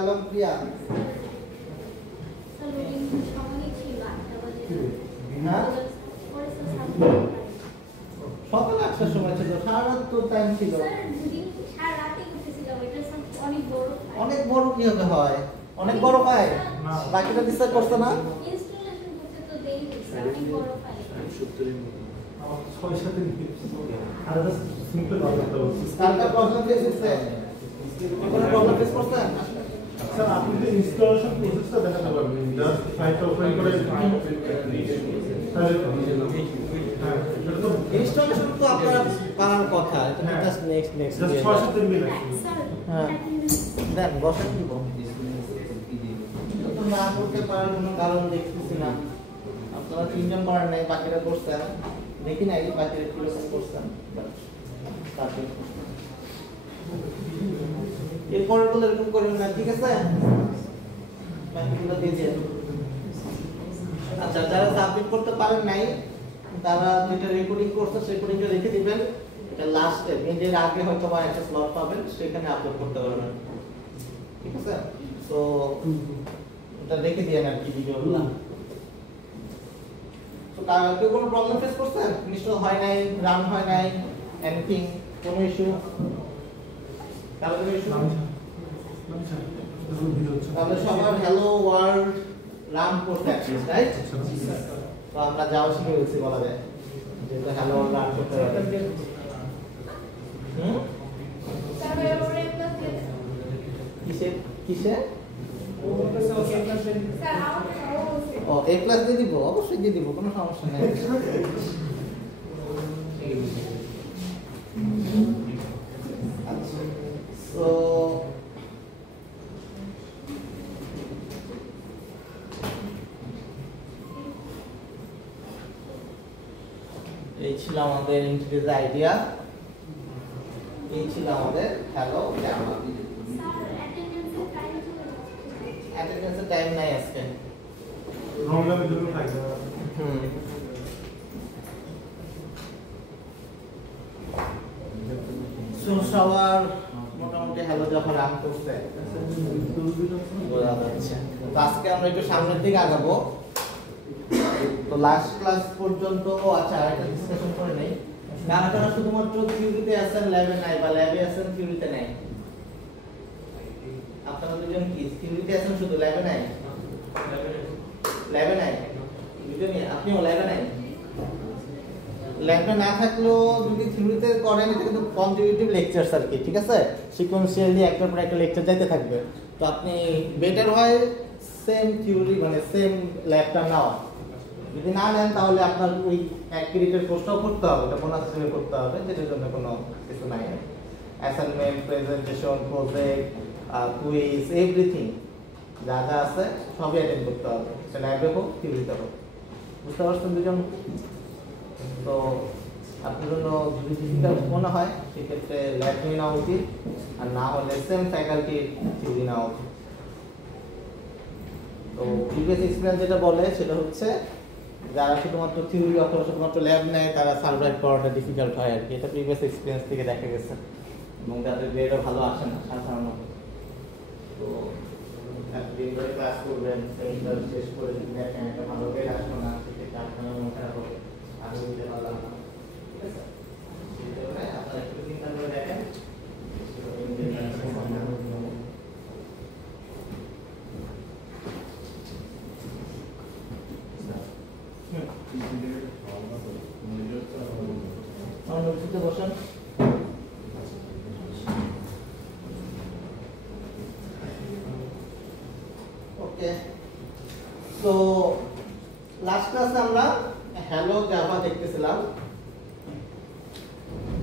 আলম প্রিয়া সকাল 8টার সময় ছিল, সারা রাত তো টাইম ছিল। অনেক বড় কিভাবে হয়? অনেক বড় পায় বাকিটা ডিসাইড করছে না। আপনি যে ইনস্টলেশন প্রসেসটা দেখাতে পারবেন, জাস্ট সাইটটা ওপেন করে ইনস্টলেশন তো আপনার পারার কথা, এটা জাস্ট নেক্সট জাস্ট 6-7 মিনিট। হ্যাঁ দেন বসেন দিব তো না করতে পারার কোনো কারণ দেখতেছি না। আপনারা 3 জন করেন নাই, বাকিরা করছেন, দেখি না এই বাকিরা কিরকম করছেন। এরপরে বলে এরকম করবেন না, ঠিক আছে? বাকিগুলো দিয়ে দেন। আচ্ছা, যারা সাবমিট করতে পারেন নাই তারা যেটা রেকর্ডিং করছে রেকর্ডিংটা রেখে দিবেন, এটা লাস্টে এর আগে হয়তো বা একটা স্লট পাবেন, সেখানে আপলোড করতে পারবেন, ঠিক আছে? তো এটা রেখে দিয়েন আর কি ভিডিওগুলো। তো তার কেউ কোনো প্রবলেম ফেস করছেন? ইনস্টল হয় নাই, রান হয় নাই, এনিথিং, কোনো ইস্যু? তাহলে কোনো ইস্যু তাহলে সবার হ্যালো ওয়ার্ল্ড রান করতে আছে, রাইট? তো আমরা যাও শিখে গেছি বলা যায়, যেহেতু হ্যালো ওয়ার্ল্ড রান করতে হবে। কিসে কিসে ও এ প্লাস দিয়ে দিব, অবশ্যই দিয়ে দিব, কোনো সমস্যা নেই। আচ্ছা, তো এই ছিল আমাদের ইন্টারফেস আইডিয়া, এই ছিল আমাদের হ্যালো জাভা। অ্যাটেন্ডেন্সের টাইম নাই আজকে, প্রবলেমের জন্য থাকবে। সবার মোটামুটি হ্যালো জাভা রান করছে বোঝা যাচ্ছে। তো আজকে আমরা একটু সামনের দিকে আগাবো। তো লাস্ট ক্লাস পর্যন্ত আচ্ছা আরেকটা ডিসকাশন করে নেই, কারা শুধুমাত্র থিওরিতে আছেন, ল্যাবে নাই, বা ল্যাবে আছেন থিওরিতে নাই? আপনারা দুজন কি থিওরিতে আছেন শুধু, ল্যাবে নাই? ল্যাবে নাই দুজনই? আপনিও ল্যাবে নাই? ল্যাবে না থাকলেও যদি থিওরিতে করেন এটা কিন্তু কনজিকিউটিভ লেকচারস আর কি, ঠিক আছে? সিকোয়েন্সিয়ালি একটার পর একটা লেকচার যেতে থাকবে। তো আপনি বেটার হয় সেম থিওরি মানে সেম ল্যাবটা নেওয়া। যদি না নেন তাহলে আপনার ওই এক ক্রেডিটের কোর্সটাও করতে হবে, এটা বোনাস হিসেবে করতে হবে, যেটার জন্য কোনো কিছু নাই। Assignment, presentation, project, quiz, everything যা যা আছে সবই অ্যাটেন্ড করতে হবে, সেটা ল্যাবে হোক থিওরিতে হোক। বুঝতে পারছেন দুজন? তো আপনার জন্য যদি ডিফিকাল্ট মনে হয় সেক্ষেত্রে ল্যাব নিয়ে নেওয়া উচিত, আর না হলে সেম ফ্যাকাল্টির থিওরি নেওয়া উচিত। তো প্রিভিয়াস এক্সপিরিয়েন্স যেটা বলে সেটা হচ্ছে যারা শুধুমাত্র থিওরি অথবা শুধুমাত্র ল্যাব নেয় তারা সার্ভাইভ করাটা ডিফিকাল্ট হয় আর কি, এটা প্রিভিয়াস এক্সপিরিয়েন্স থেকে দেখা গেছে, এবং তাদের গ্রেডও ভালো আসে না সাধারণত। তো একদিন ধরে ক্লাস করবেন, সেমিস্টার শেষ করে যদি দেখেন একটা ভালো গ্রেড আসবে না, সেক্ষেত্রে আপনার মন খারাপ হবে, আগে দিতে পারলাম না, ঠিক আছে? সেই জন্য আপনারা একটু চিন্তা করে দেখেন। বসেন। ওকে, তো লাস্ট ক্লাসে আমরা হ্যালো জাভা দেখতেছিলাম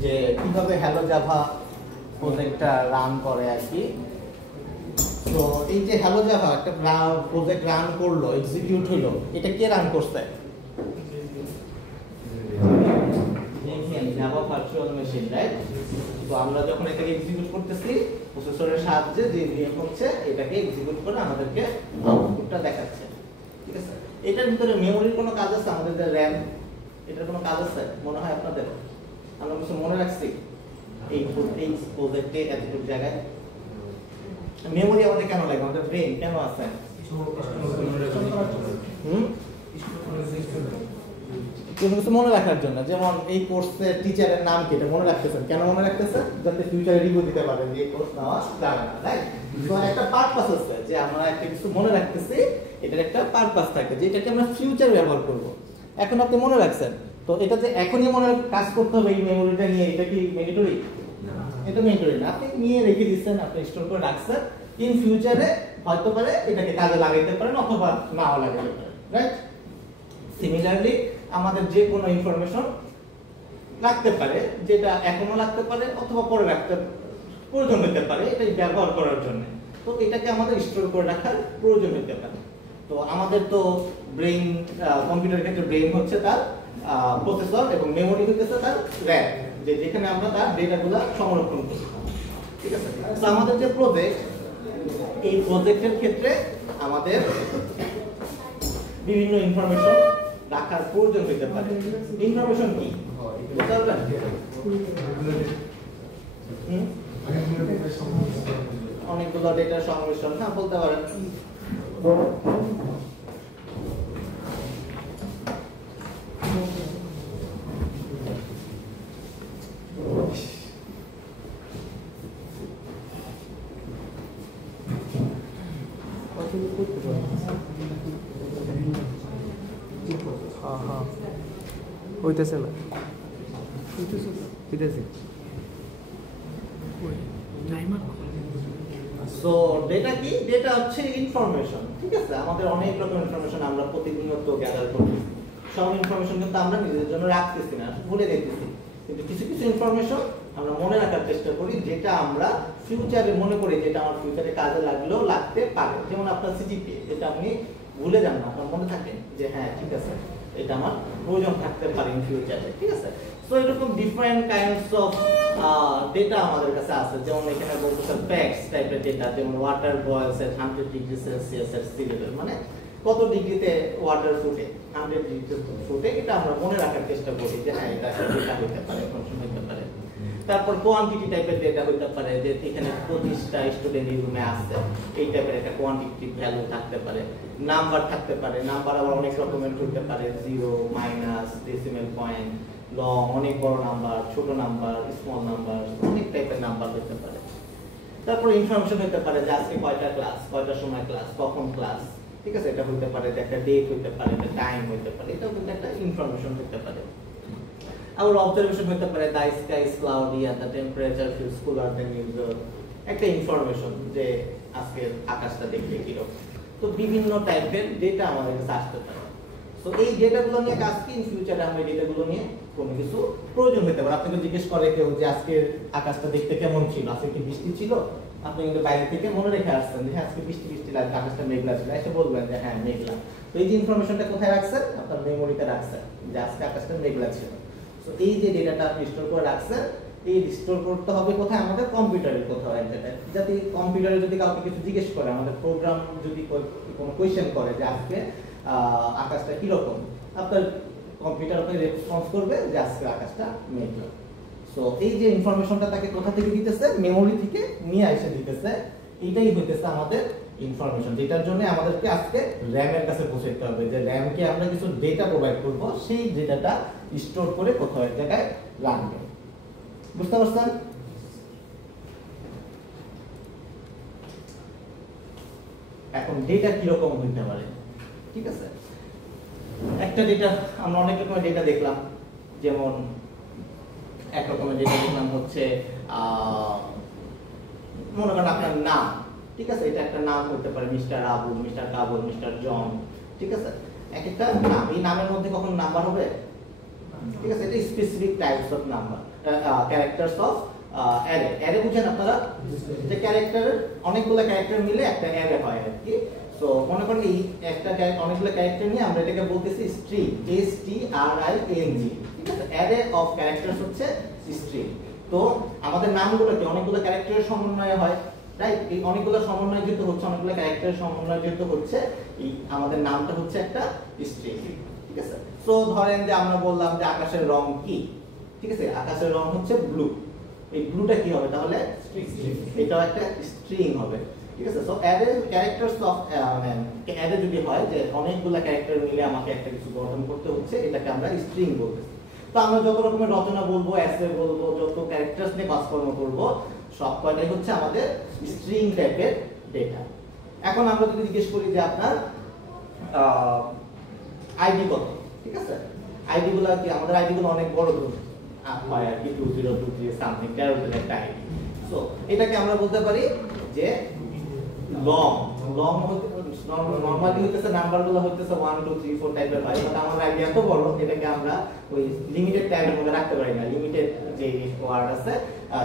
যে কিভাবে হ্যালো জাভা প্রজেক্টটা রান করে আর কি। তো এই যে হ্যালো জাভা একটা প্রজেক্ট রান করলো, এক্সিকিউট হলো, এটা কে রান করছে? Java virtual machine, right? তো আমরা যখন এটাকে এক্সিকিউট করতেছি প্রসেসরের সাহায্যে যে ভিএম হচ্ছে এটাকে এক্সিকিউট করে আমাদেরকে আউটপুটটা দেখাচ্ছে, ঠিক আছে? এটার ভিতরে মেমোরির কোনো কাজ আছে? আমাদের যে র‍্যাম, এটার কোনো কাজ আছে মনে হয় আপনাদের? আমরা কিছু মনে রাখছি এই প্রজেক্টে এতটুকু জায়গায়? মেমোরি আমাদের কেন লাগে, আমাদের ব্রেন কেন আছে? কোনো কিছু মনে রাখার জন্য। যেমন এই কোর্সের টিচারের নাম কি, এটা মনে রাখতেছেন কেন মনে রাখতেছেন? যাতে ফিউচারে রিভিউ দিতে পারেন যে এই কোর্স নেওয়া যাবে না, রাইট? তো একটা পারপাস আছে যে আমরা একটা কিছু মনে রাখতেছি, এটার একটা পারপাস থাকে যে এটাকে আমরা ফিউচারে ব্যবহার করব। এখন আপনি মনে রাখছেন, তো এটা যে এখনই মনে কাজ করতে হবে এই মেমোরিটা নিয়ে, এটা কি ম্যান্ডেটরি? এটা ম্যান্ডেটরি না। আপনি নিয়ে রেখে দিচ্ছেন, আপনি স্টোর করে রাখছেন, ইন ফিউচারে হয়তো পারে এটাকে কাজে লাগাইতে পারেন অথবা নাও লাগাইতে পারেন, রাইট? সিমিলারলি আমাদের যে কোনো ইনফরমেশন রাখতে পারে, যেটা এখনো রাখতে পারে অথবা পরে রাখতে প্রয়োজন হতে পারে এটাই ব্যবহার করার জন্য। তো এটাকে আমাদের স্টোর করে রাখার প্রয়োজন হতে পারে। তো আমাদের তো ব্রেইন, কম্পিউটারের ক্ষেত্রে ব্রেইন হচ্ছে তার প্রসেসর এবং মেমোরি হচ্ছে তার র্যাম, যে যেখানে আমরা তার ডেটাগুলো সংরক্ষণ করি, ঠিক আছে? তো আমাদের যে প্রজেক্ট, এই প্রজেক্টের ক্ষেত্রে আমাদের বিভিন্ন ইনফরমেশন রাখার প্রয়োজন হতে পারে। ইনফরমেশন কি বুঝতে পারবেন? অনেকগুলো ডেটার সংমিশ্রণ, হ্যাঁ বলতে পারেন। হইতেছে না, হইতেছে। সো ডেটা কি? ডেটা হচ্ছে ইনফরমেশন, ঠিক আছে? আমাদের অনেক রকম ইনফরমেশন আমরা প্রতিনিয়ত গ্যাদার করতেছি। সব ইনফরমেশন কিন্তু আমরা নিজেদের জন্য রাখতেছি না, ভুলে যেতেছি। কিন্তু কিছু কিছু ইনফরমেশন আমরা মনে রাখার চেষ্টা করি, যেটা আমরা ফিউচারে মনে করি, যেটা আমার ফিউচারে কাজে লাগলেও লাগতে পারে। যেমন আপনার সিজিপিএ, যেটা আপনি ভুলে যান না, আপনার মনে থাকে যে হ্যাঁ ঠিক আছে, এটা আমার প্রয়োজন থাকতে পারে ইন ফিউচারে, ঠিক আছে? সো এরকম ডিফারেন্ট কাইন্ডস অফ ডেটা আমাদের কাছে আছে। যেমন এখানে বলতেছে ফ্যাক্টস টাইপের ডেটা, যেমন ওয়াটার বয়েলস এট 100 ডিগ্রি সেলসিয়াস এর সি লেভেল, মানে কত ডিগ্রিতে ওয়াটার ফুটে, 100 ডিগ্রিতে ফুটে, এটা আমরা মনে রাখার চেষ্টা করি যে হ্যাঁ এটা ডেটা হতে পারে, ফাংশন হতে পারে। তারপর কোয়ান্টিটি টাইপের ডেটা হতে পারে, যে এখানে 25টা স্টুডেন্ট এই রুমে আসছে, এই টাইপের একটা কোয়ান্টিটিভ ভ্যালু থাকতে পারে। নাম্বার থাকতে পারে, নাম্বার আবার অনেক রকমের হতে পারে, 0, মাইনাস, ডেসিমেল পয়েন্ট, লং, অনেক বড় নাম্বার, ছোট নাম্বার, স্মল নাম্বার, অনেক টাইপের নাম্বার হতে পারে। তারপর ইনফরমেশন হতে পারে যে আজকে কয়টা ক্লাস, কয়টার সময় ক্লাস, কখন ক্লাস, ঠিক আছে? এটা হতে পারে যে একটা ডেট হতে পারে, একটা টাইম হতে পারে, এটাও কিন্তু একটা ইনফরমেশন হতে পারে। আবার অবজারভেশন হতে পারে, the sky is cloudy and the temperature feels cooler than usual, একটা ইনফরমেশন যে আজকে আকাশটা দেখতে কিরকম। তো বিভিন্ন টাইপের ডেটা আমাদের কাছে আসতে পারে। তো এই ডেটাগুলো নিয়ে কাজ কি, ইন ফিউচারে আমরা এই ডেটাগুলো নিয়ে কোনো কিছু প্রয়োজন হতে পারে। আপনাকে জিজ্ঞেস করে কেউ যে আজকে আকাশটা দেখতে কেমন ছিল, আজকে কি বৃষ্টি ছিল, আপনি কিন্তু বাইরে থেকে মনে রেখে আসছেন যে হ্যাঁ আজকে বৃষ্টি বৃষ্টি লাগছে, আকাশটা মেঘলা ছিল, এসে বলবেন যে হ্যাঁ মেঘলা। তো এই যে ইনফরমেশনটা কোথায় রাখছেন? আপনার মেমোরিতে রাখছেন যে আজকে আকাশটা মেঘলা ছিল। তো এই যে ডেটাটা আপনি স্টোর করে রাখছেন, এই স্টোর করতে হবে কোথায়? আমাদের কম্পিউটারে কোথাও এক জায়গায়, যাতে কম্পিউটারে যদি কাউকে কিছু জিজ্ঞেস করে, আমাদের প্রোগ্রাম যদি কোনো কোয়েশ্চেন করে যে আজকে আকাশটা কিরকম, আপনার কম্পিউটার আপনাকে রেসপন্স করবে যে আজকে আকাশটা মেঘলা। সো এই যে ইনফরমেশনটা তাকে কোথা থেকে দিতেছে? মেমোরি থেকে নিয়ে এসে দিতেছে। এইটাই হইতেছে আমাদের ইনফরমেশন, যেটার জন্য আমাদেরকে আজকে র্যামের কাছে পৌঁছাতে হবে, যে র্যামকে আমরা কিছু ডেটা প্রোভাইড করব, সেই ডেটাটা স্টোর করে কোথাও এক জায়গায় রাখবে। বুঝতে পারছেন? এখন ডেটা কিরকম হইতে পারে, ঠিক আছে? একটা ডেটা, আমরা অনেক রকমের ডেটা দেখলাম। যেমন এক রকমের ডেটা দেখলাম হচ্ছে মনে করেন আপনার নাম, ঠিক আছে? এটা একটা নাম হতে পারে, mister Abu, mister Kabul, mister John, ঠিক আছে? এক একটা নাম, এই নামের মধ্যে কখন নাম্বার হবে? ঠিক আছে? এটা specific types of number, characters of array. Array বুঝেন আপনারা? যে ক্যারেক্টারের অনেকগুলো ক্যারেক্টার মিলে একটা অ্যারে হয় আর কি। সো মনে করেন এই একটা অনেকগুলো ক্যারেক্টার নিয়ে আমরা এটাকে বলতেছি স্ট্রিং, STRING, ঠিক আছে? অ্যারে অফ ক্যারেক্টারস হচ্ছে স্ট্রিং। তো আমাদের নামগুলো কি অনেকগুলো ক্যারেক্টারের সমন্বয়ে হয়, রাইট? এই অনেকগুলো সমন্বয় যেহেতু হচ্ছে, অনেকগুলো ক্যারেক্টারের সমন্বয় যেহেতু হচ্ছে, এই আমাদের নামটা হচ্ছে একটা স্ট্রিং, ঠিক আছে? সো ধরেন যে আমরা বললাম যে আকাশের রং কি, ঠিক আছে? আকাশের রং হচ্ছে ব্লু। এই ব্লুটা কি হবে তাহলে? এটাও একটা স্ট্রিং হবে। ঠিক আছে। সো অ্যারে ক্যারেক্টারস অফ মানে অ্যারে যদি হয় যে অনেকগুলা ক্যারেক্টার মিলে আমাকে একটা কিছু গঠন করতে হচ্ছে, এটাকে আমরা স্ট্রিং বলতেছি। তো আমরা যত রকমের রচনা বলবো, এসে বলবো, যত ক্যারেক্টারস নিয়ে কাজকর্ম করব, সব কয়টাই হচ্ছে আমাদের স্ট্রিং টাইপের ডেটা। এখন আমরা যদি জিজ্ঞেস করি যে আপনার আইডি কত, ঠিক আছে, আইডি গুলো কি আমাদের আইডি গুলো অনেক বড় হয় আর কি, 2023 সামথিং 13 একটা আইডি। সো এটাকে আমরা বলতে পারি যে লং লং নরমালি হইতেছে নাম্বারগুলো হইতেছে 1 2 3 4 টাইপের হয়, বাট আমার আইডি এত বড় এটাকে আমরা ওই লিমিটেড টাইমের মধ্যে রাখতে পারি না। লিমিটেড যে ওয়ার্ড আছে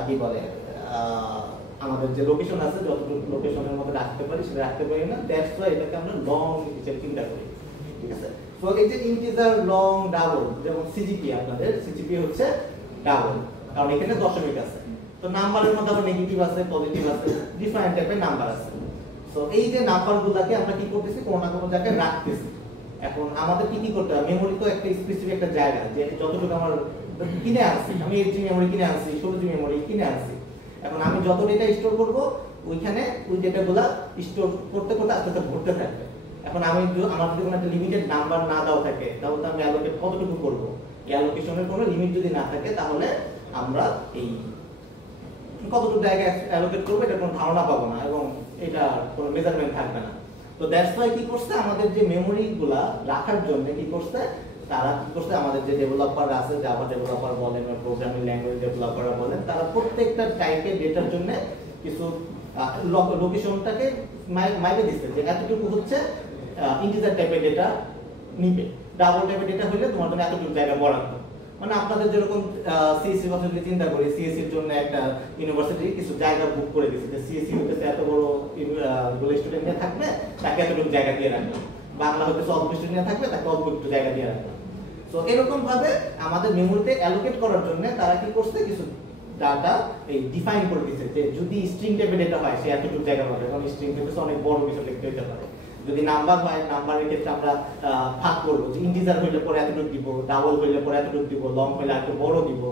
কি বলে আমাদের যে লোকেশন আছে যতটুকু লোকেশনের মধ্যে রাখতে পারি সেটা রাখতে পারি না, দ্যাটস ওয়াই এটাকে আমরা লং হিসেবে চিন্তা করি, ঠিক আছে। তো এই যে ইন্টিজার লং ডাবল, যেমন সিজিপি, আপনাদের সিজিপি হচ্ছে ডাবল কারণ এখানে দশমিক আছে। তো নাম্বারের মধ্যে আবার নেগেটিভ আছে, পজিটিভ আছে, ডিফারেন্ট টাইপের নাম্বার আছে। তো এই যে নাম্বারগুলোকে আমরা কি করতেছি, কোনো না কোনো জায়গায় রাখতেছি। এখন আমাদের কি করতে হবে, মেমোরি তো একটা স্পেসিফিক একটা জায়গা, যে যতটুকু আমার কিনে আনছি, আমি 8 জিবি মেমোরি কিনে আনছি, 16 জিবি মেমোরি কিনে আনছি, এখন আমি যত ডেটা স্টোর করব ওইখানে ওই ডেটাগুলো স্টোর করতে করতে আস্তে আস্তে ভরতে থাকবে। এখন আমি আমার যদি কোনো একটা লিমিটেড নাম্বার না দেওয়া থাকে তাহলে আমি অ্যালোকেট কতটুকু করব, এই অ্যালোকেশনের কোনো লিমিট যদি না থাকে তাহলে আমরা এই কতটুকু জায়গা অ্যালোকেট করব এটা কোনো ধারণা পাবো না এবং এটা কোনো মেজারমেন্ট থাকবে না। তো দ্যাটস ওয়াই কি করছে, আমাদের যে মেমোরিগুলা রাখার জন্য কি করছে, তারা কি করছে, আমাদের যে ডেভেলপার আছে, জাভা ডেভেলপার বলেন বা প্রোগ্রামিং ল্যাঙ্গুয়েজ ডেভেলপাররা বলেন, তারা প্রত্যেকটা টাইপের ডেটার জন্য কিছু লোকেশনটাকে মাইপে দিচ্ছে যে এতটুকু হচ্ছে ইন্টিজার টাইপের ডেটা নিবে, ডাবল টাইপের ডেটা হলে তোমার জন্য এতটুকু জায়গা বরাদ্দ। মানে আপনাদের যেরকম সিএসসি কথা যদি চিন্তা করি, সিএসসির জন্য একটা ইউনিভার্সিটি কিছু জায়গা বুক করে দিচ্ছে যে সিএসসি হচ্ছে এত বড় স্টুডেন্ট নিয়ে থাকবে, তাকে এতটুকু জায়গা দিয়ে রাখবে, বাংলা হচ্ছে অল্প স্টুডেন্ট নিয়ে থাকবে, তাকে অল্প একটু জায়গা দিয়ে রাখবে। তো এরকম ভাবে আমাদের মেমোরিতে অ্যালোকেট করার জন্য তারা কি করছে, কিছু ডাটা এই ডিফাইন করে দিচ্ছে যে যদি স্ট্রিং টাইপের ডেটা হয় সে এতটুকু জায়গা পাবে, কারণ স্ট্রিং টাইপে অনেক বড় কিছু লিখতে হতে পারে। যদি নাম্বার হয়, নাম্বারের ক্ষেত্রে আমরা ভাগ করবো যে ইন্টিজার হইলে পরে এতটুকু দিব, ডাবল হইলে পরে এতটুকু দিব, লং হইলে একটু বড় দিব।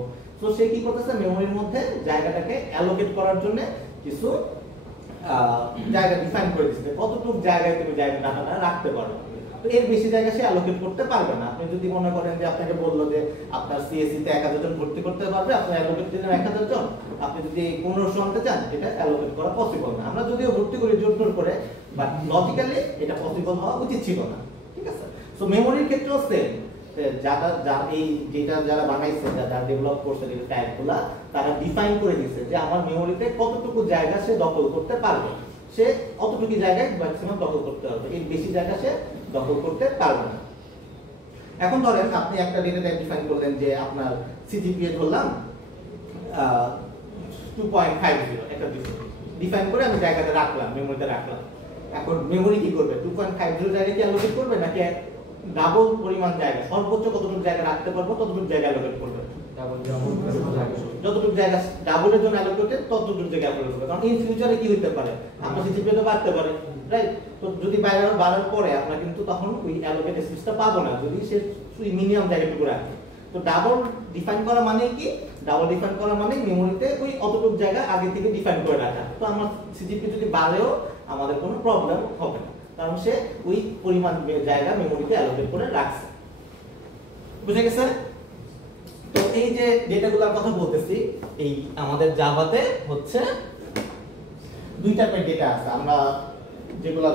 তো সে কি করতেছে, মেমোরির মধ্যে জায়গাটাকে অ্যালোকেট করার জন্য কিছু জায়গা ডিফাইন করে দিচ্ছে কতটুকু জায়গায় তুমি ডাটাটা রাখতে পারো। তো এর বেশি জায়গা সে অ্যালোকেট করতে পারবে না। আপনি যদি মনে করেন যে আপনাকে বললো যে আপনার সিএসসি তে 1000 জন ভর্তি করতে পারবে, আপনি অ্যালোকেট দিলেন 1000 জন, আপনি যদি 1500 আনতে চান এটা অ্যালোকেট করা পসিবল না। আমরা যদিও ভর্তি করি জোর জোর করে, বাট লজিক্যালি এটা পসিবল হওয়া উচিত ছিল না, ঠিক আছে। সো মেমোরির ক্ষেত্রেও সেম, যারা বানাইছে, যারা ডেভেলপ করছে এই টাইপগুলা, তারা ডিফাইন করে দিয়েছে যে আমার মেমোরিতে কতটুকু জায়গা সে দখল করতে পারবে, সে অতটুকু জায়গায় ম্যাক্সিমাম দখল করতে পারবে, এর বেশি জায়গা সে দখল করতে পারবে না। এখন ধরেন আপনি একটা ডেটা টাইপ ডিফাইন করলেন যে আপনার সিজিপিএ ধরলাম 2.50, একটা ডিফাইন করে আমি জায়গাতে রাখলাম, মেমোরিতে রাখলাম। এখন মেমোরি কি করবে, 2.50 জায়গায় কি অ্যালোকেট করবে নাকি ডাবল পরিমাণ জায়গা, সর্বোচ্চ কতটুকু জায়গা রাখতে পারবো ততটুকু জায়গা অ্যালোকেট করবে, যতটুকু জায়গা ডাবলের জন্য অ্যালোকেটেড ততটুকু জায়গা অ্যালোকেট করবে। কারণ ইন ফিউচারে কি হতে পারে, আপনার সিজিপিএ তো বাড়তে পারে, রাইট? তো যদি বাড়ার পরে আমরা কিন্তু তখন ওই অ্যালোকেটেড স্পেসটা পাবো না যদি সে মিনিমাম জায়গাটুকু রাখে। তো ডাবল ডিফাইন করা মানে কি, ডাবল ডিফাইন করা মানে মেমোরিতে ওই অতটুকু জায়গা আগে থেকে ডিফাইন করে রাখা। তো আমার সিজিপি যদি বাড়েও আমাদের কোনো প্রবলেম হবে না, কারণ সে ওই পরিমাণ জায়গা মেমোরিতে অ্যালোকেট করে রাখছে। বুঝে গেছে? তো এই যে ডেটাগুলোর কথা বলতেছি, এই আমাদের জাভাতে হচ্ছে দুই টাইপের ডেটা আছে আমরা যেগুলো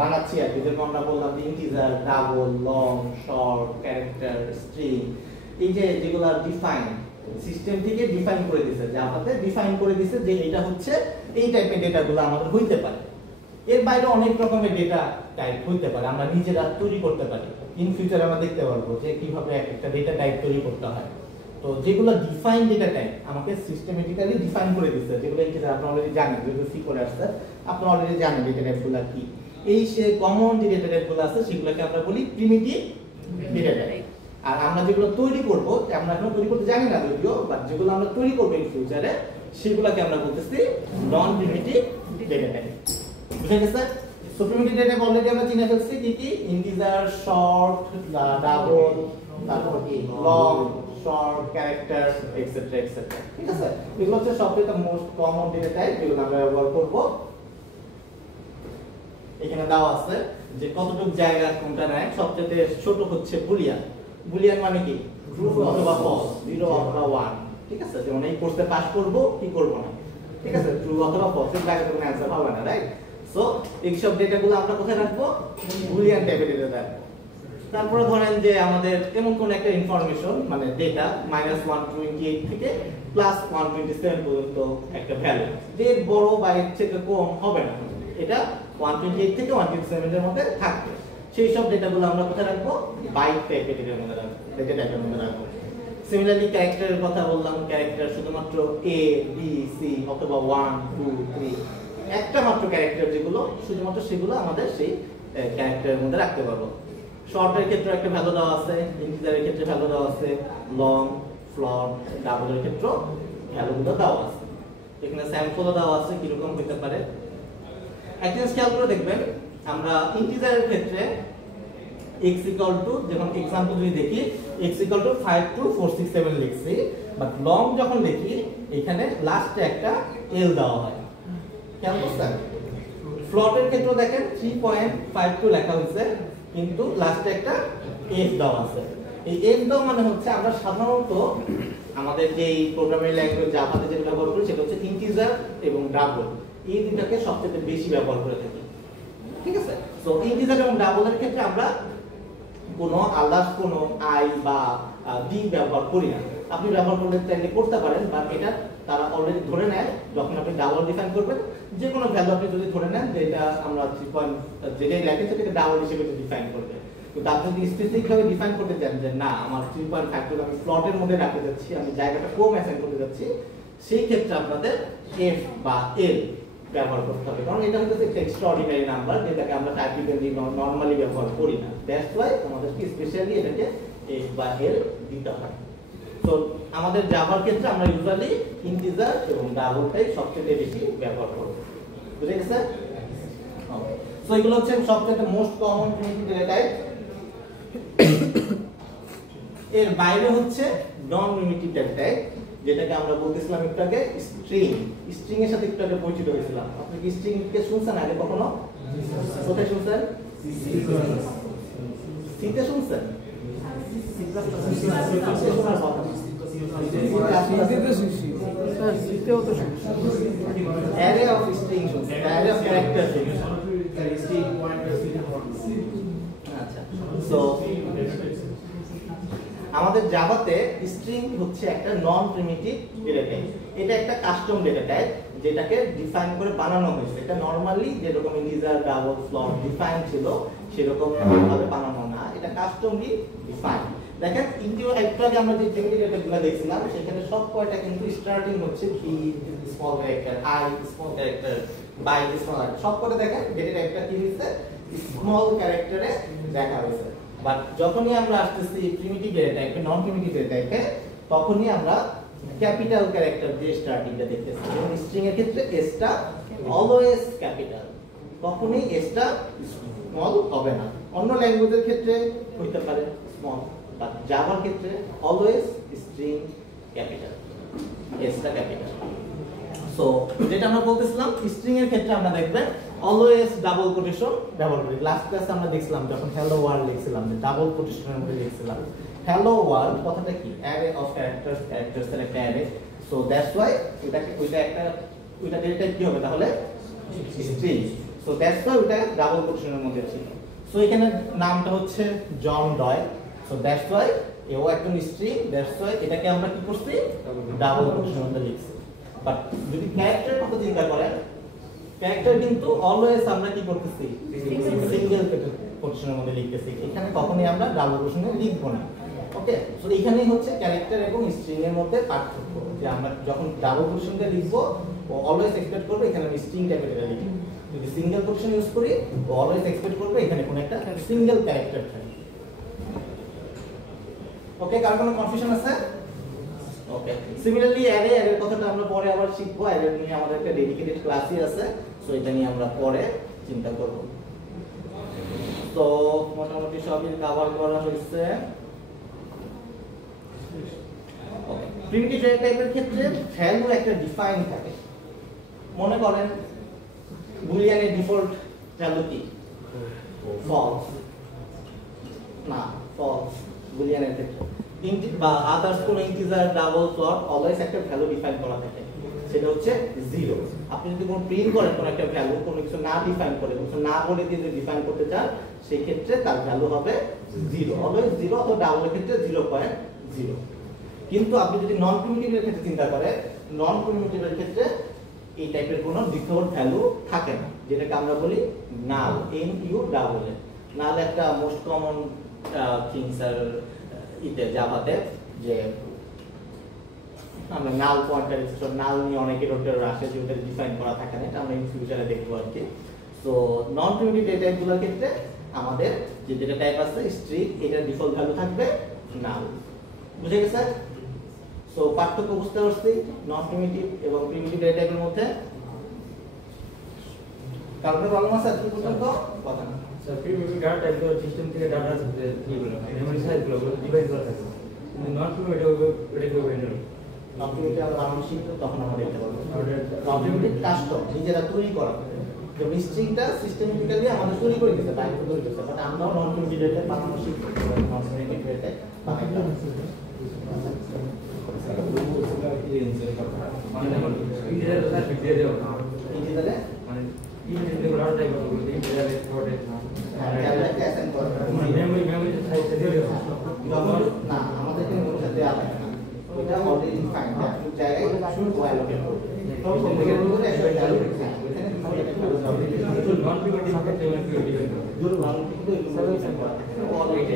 বানাচ্ছি আর কি। যেরকম আমরা বললাম যে integer, double, long, short, character, string, এই যে যেগুলো ডিফাইন সিস্টেম থেকে ডিফাইন করে দিয়েছে, জাভাতে ডিফাইন করে দিয়েছে যে এটা হচ্ছে এই টাইপের ডেটাগুলো আমাদের হইতে পারে। এর বাইরে অনেক রকমের ডেটা টাইপ হইতে পারে, আমরা নিজেরা তৈরি করতে পারি। ইন ফিউচার আমরা দেখতে পারবো যে কিভাবে একটা ডেটা টাইপ তৈরি করতে হয়। তো যেগুলো ডিফাইন ডেটা টাইপ আমাকে সিস্টেমেটিক্যালি ডিফাইন করে দিচ্ছে, যেগুলো ইন্টিজার আপনি অলরেডি জানেন, যেগুলো সি করে আসছে আপনি অলরেডি জানেন ডেটা টাইপগুলো কি। এই সে কমন যে ডেটা টাইপগুলো আছে সেগুলোকে আমরা বলি প্রিমিটিভ ডেটা টাইপ। আর আমরা যেগুলো তৈরি করব, আমরা এখনো তৈরি করতে জানি না যদিও, বাট যেগুলো আমরা তৈরি করব ইন ফিউচারে সেগুলোকে আমরা বলতেছি নন প্রিমিটিভ ডেটা টাইপ। বুঝে গেছে? So primitive data type already আমরা চিনে ফেলছি কি কি, ইন্টিজার, শর্ট, ডাবল, তারপর কি long, short, character, etcetera etcetera. ঠিক আছে, এগুলো হচ্ছে সবচেয়ে মোস্ট কমন ডেটা টাইপ যেগুলো আমরা ব্যবহার করব এখানে দেওয়া আছে যে কতটুকু জায়গা কোনটা নেয়, সবচেয়ে ছোট হচ্ছে বুলিয়ান। বুলিয়ান মানে কি ট্রু অথবা ফলস, 0 অথবা 1, ঠিক আছে? যেমন এই কোর্সে পাস করব কি করব না, ঠিক আছে? ট্রু অথবা ফলস এর জায়গায় কোনো অ্যানসার হবে না, রাইট? সো এই সব ডেটাগুলো আমরা কোথায় রাখবো? বুলিয়ান টাইপের ডেটা রাখবো। তারপরে ধরেন যে আমাদের এমন কোন একটা ইনফরমেশন মানে ডেটা -128 থেকে +127 পর্যন্ত একটা ভ্যালু, যে বড় বা এর থেকে কম হবে না, এটা 128 থেকে 127 এর মধ্যে থাকবে। সেই সব ডেটাগুলো আমরা কোথায় রাখবো? বাইট টাইপের ডেটার মধ্যে রাখবো, ডেটা টাইপের মধ্যে রাখবো। সিমিলারলি ক্যারেক্টারের কথা বললাম, ক্যারেক্টার শুধুমাত্র A B C অথবা 1 2 3 একটা মাত্র ক্যারেক্টার যেগুলো শুধুমাত্র সেগুলো আমাদের সেই ক্যারেক্টারের মধ্যে রাখতে পারবো। শর্টের ক্ষেত্রে একটা ভ্যালু দেওয়া আছে, ইন্টিজারের ক্ষেত্রে ভ্যালু দেওয়া আছে, লং, ফ্লোট, ডাবলের ক্ষেত্রে ভ্যালুগুলো দেওয়া আছে। এখানে স্যাম্পলও দেওয়া আছে কিরকম হতে পারে। একটা জিনিস খেয়াল করে দেখবেন, আমরা ইন্টিজারের ক্ষেত্রে x যখন एग्जांपल যদি দেখি x 5 to 4 6 7 লিখছি, বাট লং যখন লিখি এখানে লাস্টে একটা l দেওয়া হয়। খেয়াল করছেন? ফ্লোটের ক্ষেত্রে দেখেন 3.52 লেখা হয়েছে, কিন্তু লাস্টে একটা f দেওয়া আছে। এই f দেওয়া মানে হচ্ছে আমরা সাধারণত আমাদের যে প্রোগ্রামিং ল্যাঙ্গুয়েজ জাভাতে যেটা ব্যবহার করি সেটা হচ্ছে ইন্টিজার এবং ডাবল, এই দুটাকে সবচেয়ে বেশি ব্যবহার করে থাকি, ঠিক আছে? সো ইন্টিজার এবং ডাবলের ক্ষেত্রে আমরা কোনো আলাদা কোনো i বা d ব্যবহার করি না। আপনি ব্যবহার করলে চাইলে করতে পারেন, বাট এটা তারা অলরেডি ধরে নেয় যখন আপনি ডাবল ডিফাইন করবেন, যে কোনো ভ্যালু আপনি যদি ধরে নেন যে এটা আমরা 3 যেটাই লেখে সেটাকে ডাবল হিসেবে ডিফাইন করবে। কিন্তু আপনি যদি স্পেসিফিক ভাবে ডিফাইন করতে চান যে না আমার 3.5 আমি স্লটের মধ্যে রাখতে যাচ্ছি, আমি জায়গাটা কম অ্যাসাইন করতে যাচ্ছি, সেই ক্ষেত্রে আপনাদের f বা l ব্যবহার করতে হবে, কারণ এটা হচ্ছে একটা এক্সট্রাঅর্ডিনারি নাম্বার যেটাকে আমরা টাইপিক্যালি নরমালি ব্যবহার করি না। দ্যাটস ওয়াই আমাদের কি স্পেশালি এটাকে f বা l দিতে হয়। তো আমাদের জাভার ক্ষেত্রে আমরা ইউজুয়ালি ইন্টিজার এবং ডাবলটাই সবচেয়ে বেশি ব্যবহার করব, বুঝে গেছে? সো এগুলো হচ্ছে সবচেয়ে most common primitive data type. এর বাইরে হচ্ছে নন প্রিমিটিভ ডেটা টাইপ, যেটাকে আমরা বলতেছিলাম একটু আগে স্ট্রিং। স্ট্রিং এর সাথে একটু আগে পরিচিত হয়েছিলাম। আপনি কি স্ট্রিং কে শুনছেন আগে কখনো? কোথায় শুনছেন? সি তে শুনছেন? অ্যারে অফ স্ট্রিং শুনছেন, অ্যারে অফ ক্যারেক্টার শুনছেন। আচ্ছা, সো আমাদের জাভাতে স্ট্রিং হচ্ছে একটা নন প্রিমিটিভ ডেটা টাইপ। এটা একটা কাস্টম ডেটা টাইপ যেটাকে ডিফাইন করে বানানো হয়েছে। এটা নরমালি যেরকম ইন্টিজার, ডাবল, ফ্লোট ডিফাইন ছিল সেরকম ভাবে বানানো না, এটা কাস্টমলি ডিফাইন। দেখেন ইন্টিজার একটু আগে আমরা যে প্রিমিটিভ ডেটাগুলো দেখছিলাম সেখানে সব কয়টা কিন্তু স্টার্টিং হচ্ছে V small character, I small character, Y small, সব কয়টা দেখেন ডেটা টাইপটা কি হয়েছে স্মল ক্যারেক্টারে দেখা হয়েছে। বাট যখনই আমরা আসতেছি প্রিমিটিভ ডেটা টাইপে, নন প্রিমিটিভ ডেটা টাইপে, তখনই আমরা ক্যাপিটাল ক্যারেক্টার দিয়ে স্টার্টিংটা দেখতেছি। যেমন স্ট্রিং এর ক্ষেত্রে এসটা অলওয়েজ ক্যাপিটাল, কখনোই এসটা স্মল হবে না। অন্য ল্যাঙ্গুয়েজের ক্ষেত্রে হইতে পারে স্মল, বাট জাভার ক্ষেত্রে অলওয়েজ স্ট্রিং ক্যাপিটাল, এসটা ক্যাপিটাল। সো যেটা আমরা বলতেছিলাম স্ট্রিং এর ক্ষেত্রে আমরা দেখবেন অলওয়েজ ডাবল কোটেশন ব্যবহার করি। লাস্ট ক্লাসে আমরা দেখছিলাম যখন হ্যালো ওয়ার্ল্ড লিখছিলাম যে ডাবল কোটেশনের মধ্যে লিখছিলাম। হ্যালো ওয়ার্ল্ড কথাটা কি? অ্যারে অফ ক্যারেক্টারস, ক্যারেক্টারস এর একটা অ্যারে। সো দ্যাটস ওয়াই এটাকে ওইটা ডেটা কি হবে তাহলে? স্ট্রিং। সো দ্যাটস ওয়াই ওটা ডাবল কোটেশনের মধ্যে ছিল। সো এখানে নামটা হচ্ছে জন ডয়। সো দ্যাটস ওয়াই এও একদম স্ট্রিং, দ্যাটস ওয়াই এটাকে আমরা কি করছি? ডাবল কোটেশনের মধ্যে লিখছি। বাট যদি ক্যারেক্টারের কথা চিন্তা করেন, ক্যারেক্টার কিন্তু অলওয়েজ আমরা কি করতেছি? সিঙ্গেল কোটেশনের মধ্যে লিখতেছি। এখানে কখনোই আমরা ডাবল কোটেশনে লিখব না। ওকে, সো এখানেই হচ্ছে ক্যারেক্টার এবং স্ট্রিং এর মধ্যে পার্থক্য, যে আমরা যখন ডাবল কোটেশন দিয়ে লিখব ও অলওয়েজ এক্সপেক্ট করবে এখানে আমি স্ট্রিং টাইপের এটা লিখব। যদি সিঙ্গেল কোটেশন ইউজ করি ও অলওয়েজ এক্সপেক্ট করবে এখানে কোনো একটা সিঙ্গেল ক্যারেক্টার থাকে। ওকে, কার কোনো কনফিউশন আছে? ওকে, সিমিলারলি অ্যারে, অ্যারের কথাটা আমরা পরে আবার শিখবো। অ্যারে নিয়ে আমাদের একটা ডেডিকেটেড ক্লাসই আছে, সো এটা নিয়ে আমরা পরে চিন্তা করব। তো মোটামুটি সবই কভার করা হয়েছে। ওকে, প্রিমিটিভ ডেটা টাইপের ক্ষেত্রে ভ্যালু একটা ডিফাইন থাকে। মনে করেন বুলিয়ানের ডিফল্ট ভ্যালু কি ফলস না ফলস বুলিয়ানের ক্ষেত্রে বা আদার্স কোন ইন্টিজার ডাবল ফ্লোট অলওয়েজ একটা ভ্যালু ডিফাইন করা থাকে সেটা হচ্ছে 0 আপনি যদি কোনো প্রিন্ট করেন কোন একটা ভ্যালু কোনো কিছু না ডিফাইন করে কিছু না বলে দিয়ে যদি ডিফাইন করতে চান সেই ক্ষেত্রে তার ভ্যালু হবে 0 অলওয়েজ 0 অথবা ডাবলের ক্ষেত্রে 0.0 কিন্তু আপনি যদি নন প্রিমিটিভের ক্ষেত্রে চিন্তা করেন নন প্রিমিটিভের ক্ষেত্রে এই টাইপের কোনো ডিফল্ট ভ্যালু থাকে না যেটাকে আমরা বলি নাল NU নাল একটা মোস্ট কমন থিংস আর জাভাতে যে আমরা নাল পয়েন্টার এক্সেসর নাল নিয়ে অনেক এরর আসে যে ওটা ডিফাইন করা থাকে না এটা আমরা ইন ফিউচারে দেখবো আর কি সো নন প্রিমিটিভ ডেটা টাইপগুলোর ক্ষেত্রে আমাদের যে ডেটা টাইপ আছে স্ট্রিং এটার ডিফল্ট ভ্যালু থাকবে নাল বুঝে গেছে সো পার্থক্য বুঝতে পারছি নন প্রিমিটিভ এবং প্রিমিটিভ ডেটা টাইপের মধ্যে কারণ প্রবলেম আছে কি পর্যন্ত কথা না স্যার প্রিমিটিভ ডাটা টাইপ তো সিস্টেম থেকে ডাটা নিয়ে মেমরি সাইজগুলো ডিভাইড করা থাকে কিন্তু নন প্রিমিটিভ এটা কেউ হ্যান্ডেল নন প্রিমিটিভ আমরা বানানো শিখবো তখন আমরা দেখতে পারবো নন প্রিমিটিভ কাস্টম নিজেরা তৈরি করা যে স্ট্রিংটা সিস্টেমেটিক্যালি আমাদের তৈরি করে দিতে বাইরে তৈরি করতে বাট আমরাও নন প্রিমিটিভ ডেটা বানানো শিখবো নন প্রিমিটিভ ডেটা বানাইতে মানে যেমন ইন্টিজার স্যার ভিডিও দেও ইন্টিজারে মানে ইন্টিজার ডাটা টাইপ ইন্টিজার কোডে ক্যালকুলেটর অ্যাসাইন করা মেমরি সাইজ দিয়ে দেও না আমাদের কোনো কোনো সাথে দেওয়া লাগে না এটা অলরেডি ডিফাইন আপনি জায়গায় শুরু করে অ্যালোকেট করুন তখন থেকে করে একটা ভ্যালু নন প্রিমিটিভ ক্ষেত্রে মানে কি ডিফাইন করে দূর ভালো কিন্তু এই সার্ভিস করা অলরেডি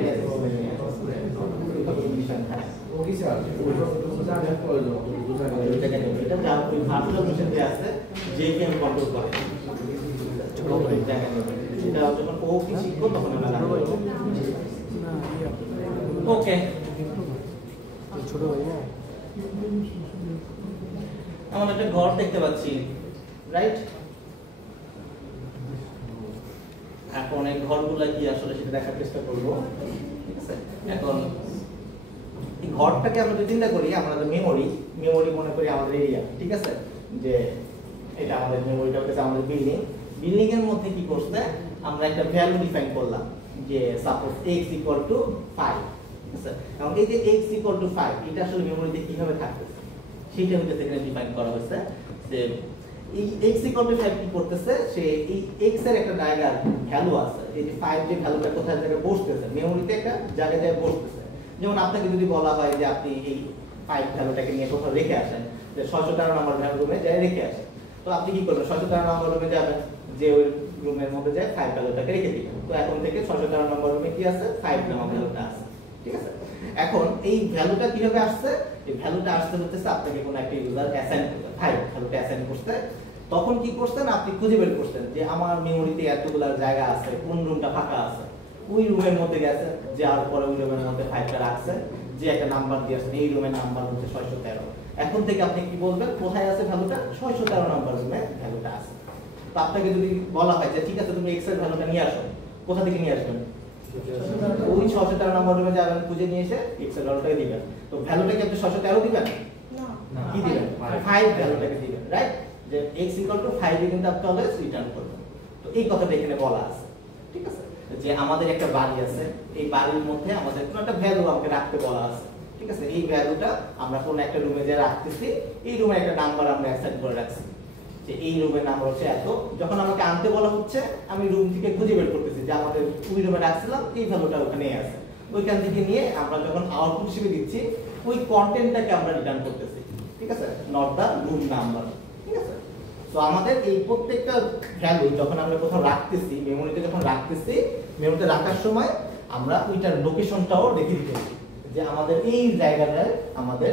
ওকে স্যার এটা যা ওই ভার্চুয়াল মেশিন দিয়ে আছে JVM কন্ট্রোল করে এটা যখন ও কি শিখবো তখন আমরা জানবো ওকে ছোট ভাই না আমরা একটা ঘর দেখতে পাচ্ছি রাইট এখন এই ঘরগুলা কি আসলে সেটা দেখার চেষ্টা করব ঠিক আছে এখন এই ঘরটাকে আমরা যদি চিন্তা করি আমাদের মেমরি মনে করি আমাদের এরিয়া ঠিক আছে যে এটা আমাদের মেমরিটা হচ্ছে আমাদের বিল্ডিং এর মধ্যে কি করতে আমরা একটা ভ্যালু ডিফাইন করলাম যে সাপোজ x = 5 ঠিক আছে এবং এই যে x = 5 এটা আসলে মেমরিতে কিভাবে থাকতেছে সেটা হচ্ছে এখানে ডিফাইন করা হয়েছে যে এই x = 5 কি করতেছে সে এই x এর একটা জায়গা ভ্যালু আছে এই যে 5 যে ভ্যালুটা কোথায় জায়গায় বসতেছে মেমরিতে একটা জায়গায় বসতেছে যেমন আপনাকে যদি বলা হয় যে আপনি এই 5 ভ্যালুটাকে নিয়ে কোথাও রেখে আসেন যে 613 নম্বর ভ্যালু রুমে যায় রেখে আসেন তো আপনি কি করবেন 613 নম্বর রুমে যাবেন যে ওই রুমের মধ্যে যায় 5 ভ্যালুটাকে রেখে দিবেন তো এখন থেকে 613 নম্বর রুমে কি আছে 5 নামক ভ্যালুটা আছে ঠিক আছে এখন এই ভ্যালুটা কিভাবে আসছে এই ভ্যালুটা আসতে হচ্ছে আপনাকে কোন একটা ইউজার অ্যাসাইন করতে 5 ভ্যালুটা অ্যাসাইন করতে তখন কি করছেন আপনি খুঁজে বের করছেন যে আমার মেমরিতে এতগুলা জায়গা আছে কোন রুমটা ফাঁকা আছে ওই রুমের মধ্যে গেছে যাওয়ার পরে ওই রুমের মধ্যে 5টা রাখছে যে একটা নাম্বার দিয়েছেন এই রুমের নাম্বার হচ্ছে 613 এখন থেকে আপনি কি বলবেন কোথায় আছে ভ্যালুটা 613 নাম্বার রুমে ভ্যালুটা আছে তো আপনাকে যদি বলা হয় যে ঠিক আছে তুমি x এর ভ্যালুটা নিয়ে আসো কোথা থেকে নিয়ে আসবেন ওই 613 নাম্বার রুমে যাবেন খুঁজে নিয়ে এসে x এর ভ্যালুটাকে দিবেন তো ভ্যালুটা কি আপনি 613 দিবেন না কি দিবেন 5 ভ্যালুটাকে দিবেন রাইট যে x = 5 এ কিন্তু আপনি অলওয়েজ রিটার্ন করবেন তো এই কথাটা এখানে বলা আছে ঠিক আছে যে আমাদের একটা বাড়ি আছে এই বাড়ির মধ্যে আমাদের কোনো একটা ভ্যালু আমাকে রাখতে বলা আছে ঠিক আছে এই ভ্যালুটা আমরা কোন একটা রুমে যে রাখতেছি এই রুমে একটা নাম্বার আমরা অ্যাসাইন করে রাখছি যে এই রুমের নাম্বার হচ্ছে এত যখন আমাকে আনতে বলা হচ্ছে আমি রুম থেকে খুঁজে বের করতেছি যে আমাদের ওই রুমে রাখছিলাম এই ভ্যালুটা ওখানে আছে ওইখান থেকে নিয়ে আমরা যখন আউটপুট হিসেবে দিচ্ছি ওই কন্টেন্টটাকে আমরা রিটার্ন করতেছি ঠিক আছে নট দা রুম নাম্বার ঠিক আছে তো আমাদের এই প্রত্যেকটা ভ্যালু যখন আমরা কোথাও রাখতেছি মেমরিতে যখন রাখতেছি মেমরিতে রাখার সময় আমরা ওইটার লোকেশনটাও রেখে দিতেছি যে আমাদের এই জায়গাটায় আমাদের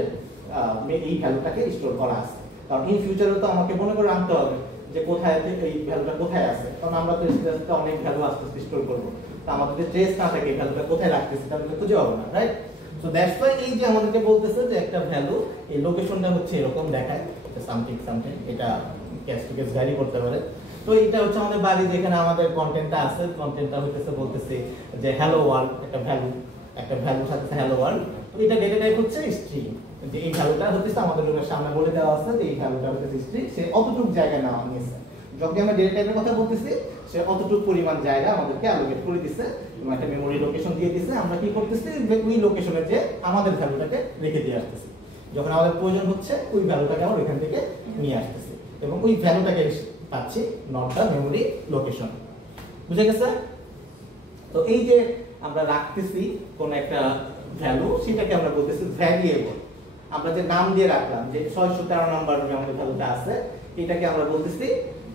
এই ভ্যালুটাকে স্টোর করা আছে কারণ ইন ফিউচারে তো আমাকে মনে করে রাখতে হবে যে কোথায় এই ভ্যালুটা কোথায় আছে কারণ আমরা তো স্টেজে অনেক ভ্যালু আস্তে আস্তে স্টোর করব তো আমাদের যে ট্রেস না থাকে এই ভ্যালুটা কোথায় রাখতেছি তাহলে খুঁজে পাবো না রাইট সো দ্যাটস ওয়াই এই যে আমাদেরকে বলতেছে যে একটা ভ্যালু এই লোকেশনটা হচ্ছে এরকম দেখায় সামথিং এটা কেস টু কেস ভ্যারি করতে পারে তো এটা হচ্ছে আমাদের বাড়ি যেখানে আমাদের কন্টেন্টটা আছে কন্টেন্টটা হইতেছে বলতেছে যে হ্যালো ওয়ার্ল্ড একটা ভ্যালু সাথে হ্যালো ওয়ার্ল্ড তো এটা ডেটা টাইপ হচ্ছে স্ট্রিং যে এই ভ্যালুটা হচ্ছে আমাদের রুমের সামনে বলে দেওয়া আছে যে এই ভ্যালুটা হচ্ছে স্ট্রিং সে অতটুকু জায়গা নেওয়া নিয়েছে যখন আমরা ডেটা টাইপের কথা বলতেছি সে অতটুকু পরিমাণ জায়গা আমাদেরকে অ্যালোকেট করে দিচ্ছে এবং একটা মেমোরি লোকেশন দিয়ে দিচ্ছে। আমরা কি করতেছি ওই লোকেশনে যে আমাদের ভ্যালুটাকে রেখে দিয়ে আসতেছি, যখন আমাদের প্রয়োজন হচ্ছে ওই ভ্যালুটাকে আমরা ওইখান থেকে নিয়ে আসতেছি এবং ওই ভ্যালুটাকে পাচ্ছি নট দ্য মেমোরি লোকেশন। বুঝে গেছে? তো এই যে আমরা রাখতেছি কোন একটা ভ্যালু, সেটাকে আমরা বলতেছি ভ্যারিয়েবল। আমরা যে নাম দিয়ে রাখলাম যে 613 নাম্বার আমাদের ভ্যালুটা আছে, এটাকে আমরা বলতেছি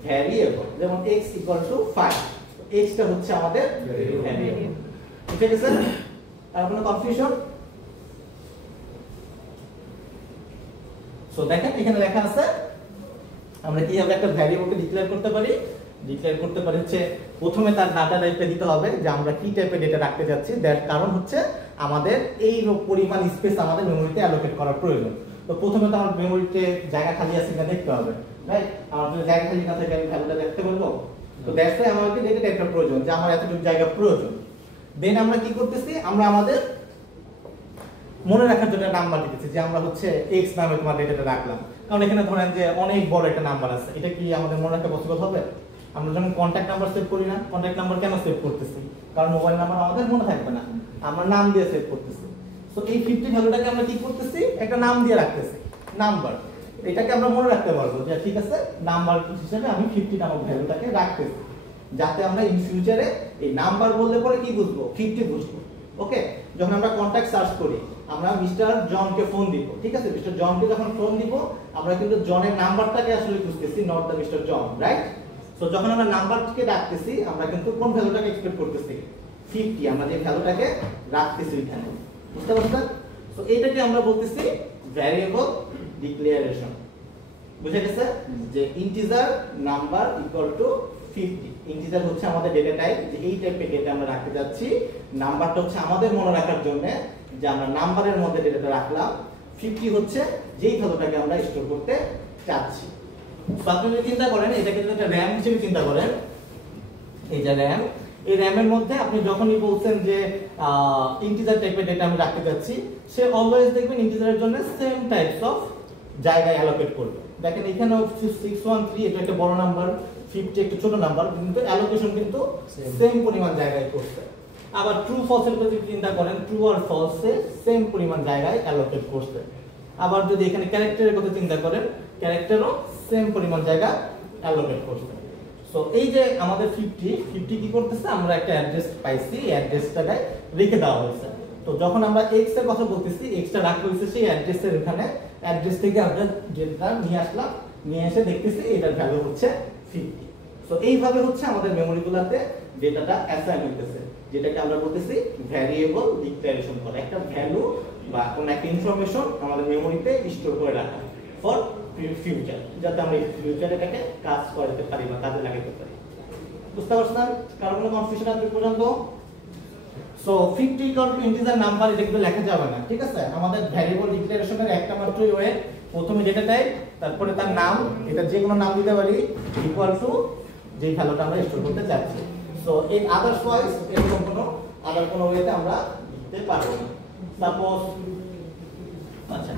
ভ্যারিয়েবল। যেমন x = 5, x টা হচ্ছে আমাদের ভ্যারিয়েবল। বুঝে গেছে? আর কোনো কনফিউশন? সো দেখেন এখানে লেখা আছে আমরা কিভাবে একটা ভ্যারিয়েবলকে ডিক্লেয়ার করতে পারি। ডিক্লেয়ার করতে পারি হচ্ছে প্রথমে তার ডাটা টাইপে দিতে হবে যে আমরা কি টাইপের ডেটা রাখতে যাচ্ছি। দ্যাট কারণ হচ্ছে আমাদের এই পরিমাণ স্পেস আমাদের মেমোরিতে অ্যালোকেট করার প্রয়োজন। তো প্রথমে তো আমার মেমোরিতে জায়গা খালি আছে কিনা দেখতে হবে, রাইট? আমার যদি জায়গা খালি না থাকে আমি ভ্যালুটা দেখতে পারবো? তো দ্যাটস ওয়াই আমাদের ডেটা টাইপের প্রয়োজন যে আমার এতটুকু জায়গা প্রয়োজন। দেন আমরা কি করতেছি, আমরা আমাদের মনে রাখার জন্য নাম্বার দিতেছি যে আমরা হচ্ছে x নামে তোমার ডেটাটা রাখলাম। কারণ এখানে ধরেন যে অনেক বড় একটা নাম্বার আছে, এটা কি আমাদের মনে রাখা পসিবল হবে? আমরা যখন কন্ট্যাক্ট নাম্বার সেভ করি না, কন্ট্যাক্ট নাম্বার কেন সেভ করতেছি? কারণ মোবাইল নাম্বার আমাদের মনে থাকবে না, আমরা নাম দিয়ে সেভ করতেছি। সো এই 50 ভ্যালুটাকে আমরা কি করতেছি, একটা নাম দিয়ে রাখতেছি, নাম্বার। এটাকে আমরা মনে রাখতে পারবো যে ঠিক আছে নাম্বার হিসেবে আমি 50 নামক ভ্যালুটাকে রাখতেছি, যাতে আমরা ইন ফিউচারে এই নাম্বার বললে পরে কি বুঝবো, 50 বুঝবো। ওকে, যখন আমরা কন্ট্যাক্ট সার্চ করি আমরা মিস্টার জনকে ফোন দিব, ঠিক আছে? মিস্টার জনকে যখন ফোন দিব আমরা কিন্তু জনের নাম্বারটাকে আসলে খুঁজতেছি, not the mister John, right? So যখন আমরা নাম্বারকে ডাকতেছি আমরা কিন্তু কোন ভ্যালুটাকে এক্সপেক্ট করতেছি, 50, আমরা যে ভ্যালুটাকে রাখতেছি এখানে। বুঝতে পারছেন? সো এইটাকে আমরা বলতেছি ভ্যারিয়েবল ডিক্লারেশন। বুঝে গেছে? যে integer number equal to 50। Integer হচ্ছে আমাদের ডেটা টাইপ, যে এই টাইপের ডেটা আমরা রাখতে যাচ্ছি। নাম্বারটা হচ্ছে আমাদের মনে রাখার জন্য যে আমরা নাম্বারের মধ্যে ডেটাটা রাখলাম। 50 হচ্ছে যেই ভ্যালুটাকে আমরা স্টোর করতে চাচ্ছি। সো আপনি যদি চিন্তা করেন এটাকে যদি একটা র‍্যাম হিসেবে চিন্তা করেন, এই যে র‍্যাম, এই র‍্যামের মধ্যে আপনি যখনই বলছেন যে ইন্টিজার টাইপের ডেটা আমি রাখতে যাচ্ছি, সে অলওয়েজ দেখবেন ইন্টিজারের জন্য সেম টাইপস অফ জায়গায় অ্যালোকেট করবে। দেখেন এখানেও 613 এটা একটা বড় নাম্বার, 50 একটা ছোট নাম্বার, কিন্তু অ্যালোকেশন কিন্তু সেম পরিমাণ জায়গায় করছে। আবার ট্রু ফলস এর কথা চিন্তা করেন, ট্রু আর ফলসে সেম পরিমাণ জায়গায় অ্যালোকেট করছে। আবার যদি এখানে ক্যারেক্টারের কথা চিন্তা করেন, ক্যারেক্টারও সেম পরিমাণ জায়গা অ্যালোকেট করছে। সো এই যে আমাদের 50 কি করতেছে, আমরা একটা অ্যাড্রেস পাইছি, এই অ্যাড্রেসটাকে রেখে দেওয়া হয়েছে। তো যখন আমরা x এর কথা বলতেছি, x টা রাখা হয়েছে সেই অ্যাড্রেসের এখানে, অ্যাড্রেস থেকে আমরা ডেটা নিয়ে আসলাম, নিয়ে এসে দেখতেছি এটার ভ্যালু হচ্ছে 50। সো এইভাবে হচ্ছে আমাদের মেমোরিগুলোতে ডেটাটা অ্যাসাইন হইতেছে, যেটাকে আমরা বলতেছি ভ্যারিয়েবল ডিক্লারেশন করা। একটা ভ্যালু বা কোনো একটা ইনফরমেশন আমাদের মেমোরিতে স্টোর করে রাখা ফর ফিউচার, যাতে আমরা ফিউচারে এটাকে কাজ করতে পারি বা কাজে লাগাতে পারি। বুঝতে পারছেন? কারণ কোনো কনফিউশন আছে পর্যন্ত? So 50 equal to integer number, এটা কিন্তু লেখা যাবে না, ঠিক আছে? আমাদের ভ্যারিয়েবল ডিক্লারেশনের একটা মাত্রই ওয়ে, প্রথমে ডেটা টাইপ, তারপরে তার নাম, এটা যে কোনো নাম দিতে পারি, ইকুয়াল টু যেই ভ্যালুটা আমরা স্টোর করতে চাচ্ছি। সো এই আদার্স ওয়াইজ এরকম কোনো আদার কোনো ওয়েতে আমরা দিতে পারবো না। সাপোজ আচ্ছা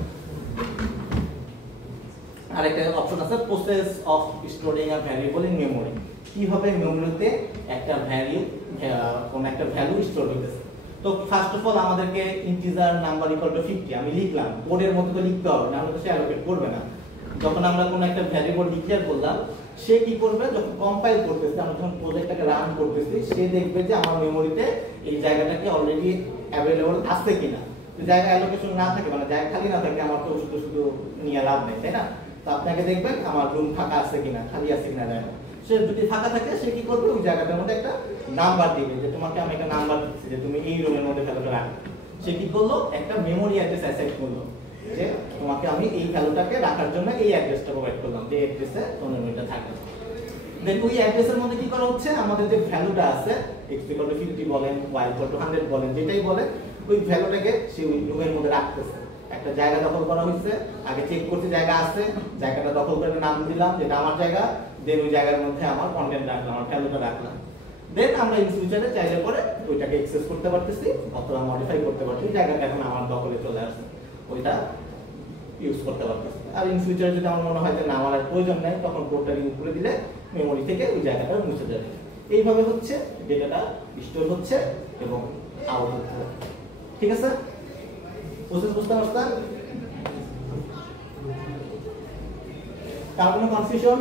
আরেকটা অপশন আছে, process of storing a variable in memory. কিভাবে মেমোরিতে একটা কোন একটা ভ্যালু স্টোর হইতেছে। তো ফার্স্ট অফ অল আমাদেরকে ইন্টিজার নাম্বার ইকুয়াল টু 50 আমি লিখলাম, কোডের মধ্যে তো লিখতে হবে, নাহলে তো সে অ্যালোকেট করবে না। যখন আমরা কোনো একটা ভ্যারিয়েবল ডিক্লেয়ার করলাম, সে কি করবে, যখন কম্পাইল করতেছে, আমরা যখন প্রজেক্টটাকে রান করতেছি, সে দেখবে যে আমার মেমোরিতে এই জায়গাটাকে অলরেডি অ্যাভেলেবল আছে কিনা। তো জায়গা অ্যালোকেশন না থাকে, মানে জায়গা খালি না থাকে, আমার তো শুধু নিয়ে লাভ নেই, তাই না? তো আপনাকে দেখবেন আমার রুম ফাঁকা আছে কিনা, খালি আছে কিনা জায়গা। সে যদি ফাঁকা থাকে সে কি করবে, ওই জায়গাটার মধ্যে একটা নাম্বার দিবে, যে তোমাকে আমি একটা নাম্বার দিচ্ছি যে তুমি এই রুমের মধ্যে ভ্যালুটা রাখবে। সে কি করলো, একটা মেমোরি অ্যাড্রেস অ্যাসাইন করলো, যে তোমাকে আমি এই ভ্যালুটাকে রাখার জন্য এই অ্যাড্রেসটা প্রোভাইড করলাম, যে অ্যাড্রেসে তোমার মেমোরিটা থাকবে। দেন ওই অ্যাড্রেসের মধ্যে কি করা হচ্ছে, আমাদের যে ভ্যালুটা আছে x = 50 বলেন, y = 100 বলেন, যেটাই বলেন, ওই ভ্যালুটাকে সে ওই রুমের মধ্যে রাখতেছে। একটা জায়গা দখল করা হয়েছে, আগে চেক করতে জায়গা আছে, জায়গাটা দখল করে নাম দিলাম যেটা আমার জায়গা, দেন ওই জায়গার মধ্যে আমার কন্টেন্ট রাখলাম, আমার ভ্যালুটা রাখলাম। দেন আমরা ইন ফিউচারে চাইলে পরে ওইটাকে অ্যাক্সেস করতে পারতেছি অথবা মডিফাই করতে পারতেছি, জায়গাটা এখন আমার দখলে চলে আসছে, ওইটা ইউজ করতে পারতেছি। আর ইন ফিউচারে যদি আমার মনে হয় যে না আমার আর প্রয়োজন নেই, তখন কোডটা রিমুভ করে দিলে মেমোরি থেকে ওই জায়গাটা মুছে যাবে। এইভাবে হচ্ছে ডেটাটা স্টোর হচ্ছে এবং আউট হচ্ছে। ঠিক আছে, প্রসেস বুঝতে পারছেন? কার কোনো কনফিউশন?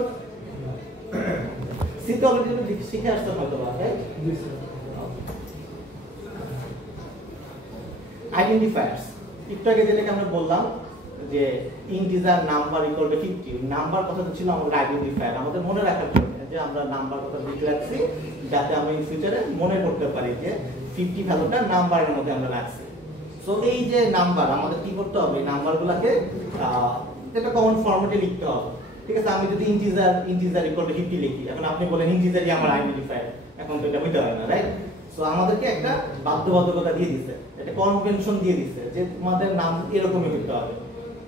সিতে অলরেডি শিখে আসতে হয়তো বা, রাইট? আইডেন্টিফায়ার্স, একটু আগে যেটাকে আমরা বললাম যে integer number equal to 50, number কথাটা ছিল আমাদের আইডেন্টিফায়ার, আমাদের মনে রাখার জন্য যে আমরা নাম্বার কথা লিখে রাখছি যাতে আমরা ইন ফিউচারে মনে করতে পারি যে 50 ভ্যালুটা নাম্বারের মধ্যে আমরা রাখছি। সো এই যে নাম্বার আমাদের কি করতে হবে, নাম্বারগুলোকে একটা কমন ফরম্যাটে লিখতে হবে। ঠিক আছে, আমি যদি ইন্টিজার ইকুয়াল টু 50 লিখি, এখন আপনি বলেন ইন্টিজারই আমার আইডেন্টিফায়ার, এখন তো এটা হইতে পারে না, রাইট? সো আমাদেরকে একটা বাধ্যবাধকতা দিয়ে দিচ্ছে, একটা কনভেনশন দিয়ে দিচ্ছে যে তোমাদের নাম এরকমই হতে হবে,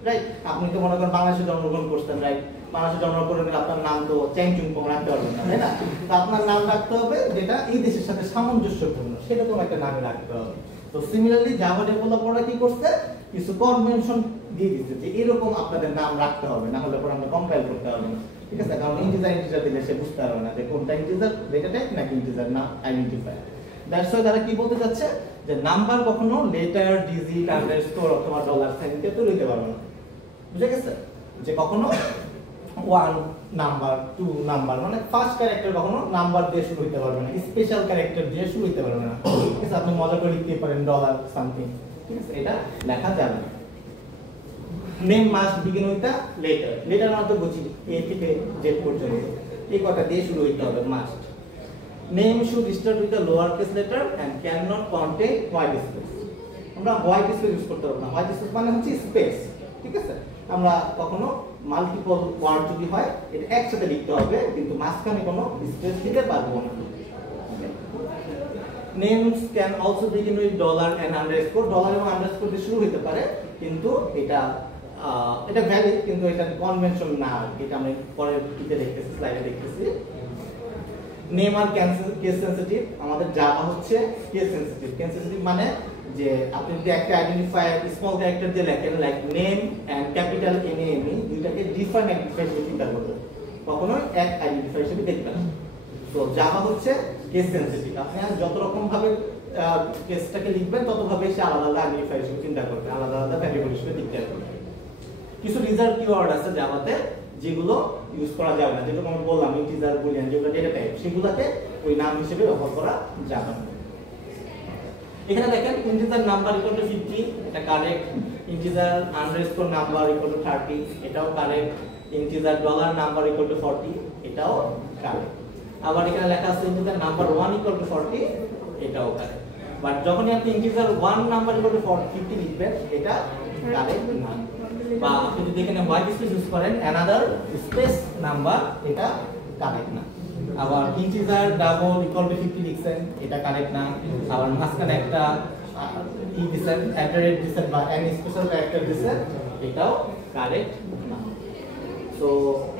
রাইট? আপনি তো মনে করেন বাংলাদেশে জন্মগ্রহণ করছেন, রাইট? বাংলাদেশে জন্মগ্রহণ করে আপনার নাম তো চ্যাংচুংপং রাখতে পারবেন না, তাই না? তো আপনার নাম রাখতে হবে যেটা এই দেশের সাথে সামঞ্জস্যপূর্ণ, সেরকম একটা নাম রাখতে হবে। তো সিমিলারলি জাভা ডেভেলপাররা কি করছে, কিছু কনভেনশন দিয়ে দিচ্ছে যে এরকম আপনাদের নাম রাখতে হবে, না হলে পরে আমরা কম্পাইল করতে পারবো না। ঠিক আছে, কারণ ইন্টিজার দিলে সে বুঝতে পারবে না যে কোনটা ইন্টিজার ডেটা টাইপ নাকি ইন্টিজার না আইডেন্টিফায়ার। দ্যাটস ওয়াই তারা কি বলতে চাচ্ছে যে নাম্বার কখনো লেটার, ডিজিট, আন্ডারস্কোর অথবা ডলার সাইন দিয়ে তো লিখতে পারবে না। বুঝে গেছে? যে কখনো 1 নাম্বার 2 নাম্বার মানে ফার্স্ট ক্যারেক্টার কখনো নাম্বার দিয়ে শুরু হতে পারবে না, স্পেশাল ক্যারেক্টার দিয়ে শুরু হতে পারবে না। ঠিক আছে, আপনি মজা করে লিখতে পারেন ডলার সামথিং, ঠিক আছে, এটা লেখা যাবে না। Name must begin with a letter, letter মানে তো বুঝি এ থেকে জেড পর্যন্ত এই কথা দিয়ে শুরু হতে হবে, must. Name should start with a lower case letter and can not contain white space. আমরা হোয়াইট স্পেস ইউজ করতে পারবো না, হোয়াইট স্পেস মানে হচ্ছে স্পেস। ঠিক আছে, আমরা কখনো মাল্টিপল ওয়ার্ড যদি হয় এটা একসাথে লিখতে হবে, কিন্তু মাঝখানে কোনো স্পেস দিতে পারবো না। Names can also begin with dollar and underscore, dollar এবং আন্ডারস্কোর দিয়ে শুরু হতে পারে, কিন্তু এটা ভ্যালিড, কিন্তু এটা কনভেনশন না, এটা আমরা পরে কিতে দেখতেছি, স্লাইডে দেখতেছি। নেম আর কেস সেনসিটিভ, আমাদের জাভা হচ্ছে কেস সেনসিটিভ। কেস সেনসিটিভ মানে যে আপনি যদি একটা আইডেন্টিফায়ার স্মল ক্যারেক্টার দিয়ে লেখেন, like name and capital NAME, দুইটাকে ডিফারেন্ট আইডেন্টিফায়ার হিসেবে চিন্তা করবেন, কখনো এক আইডেন্টিফায়ার হিসেবে দেখবেন। তো জাভা হচ্ছে কেস সেনসিটিভ, আপনি যত রকম ভাবে কেসটাকে লিখবেন তত ভাবে সে আলাদা আলাদা আইডেন্টিফায়ার হিসেবে চিন্তা করবে, আলাদা আলাদা ভ্যারিয়েবল হিসেবে ডিক্লেয়ার করবে। কিছু রিজার্ভ কিওয়ার্ড আছে জাভাতে যেগুলো ইউজ করা যাবে না, যেগুলো আমি বললাম ইন্টিজার, বুলিয়ান, যেগুলো ডেটা টাইপ, সেগুলোকে ওই নাম হিসেবে ব্যবহার করা যাবে না। এখানে দেখেন ইন্টিজার নাম্বার ইকুয়াল টু 50, এটা correct. Integer underscore number equal to 30, এটাও correct. Integer dollar number equal to 40, এটাও কারেক্ট। আবার এখানে লেখা আছে ইন্টিজার নাম্বার 1 ইকুয়াল টু 40, এটাও কারেক্ট। বাট যখনই আপনি ইন্টিজার 1 নাম্বার ইকুয়াল টু 50 লিখবেন, এটা কারেক্ট না। বা আপনি যদি এখানে হোয়াইট স্পেস ইউজ করেন অ্যানাদার স্পেস নাম্বার, এটা কারেক্ট না। আবার ইন্টিজার ডাবল ইকুয়াল টু 50 লিখছেন, এটা কারেক্ট না। আবার মাঝখানে একটা ই দিছেন, অ্যাটারেট দিছেন বা এন স্পেশাল ক্যারেক্টার দিছেন, এটাও কারেক্ট না। সো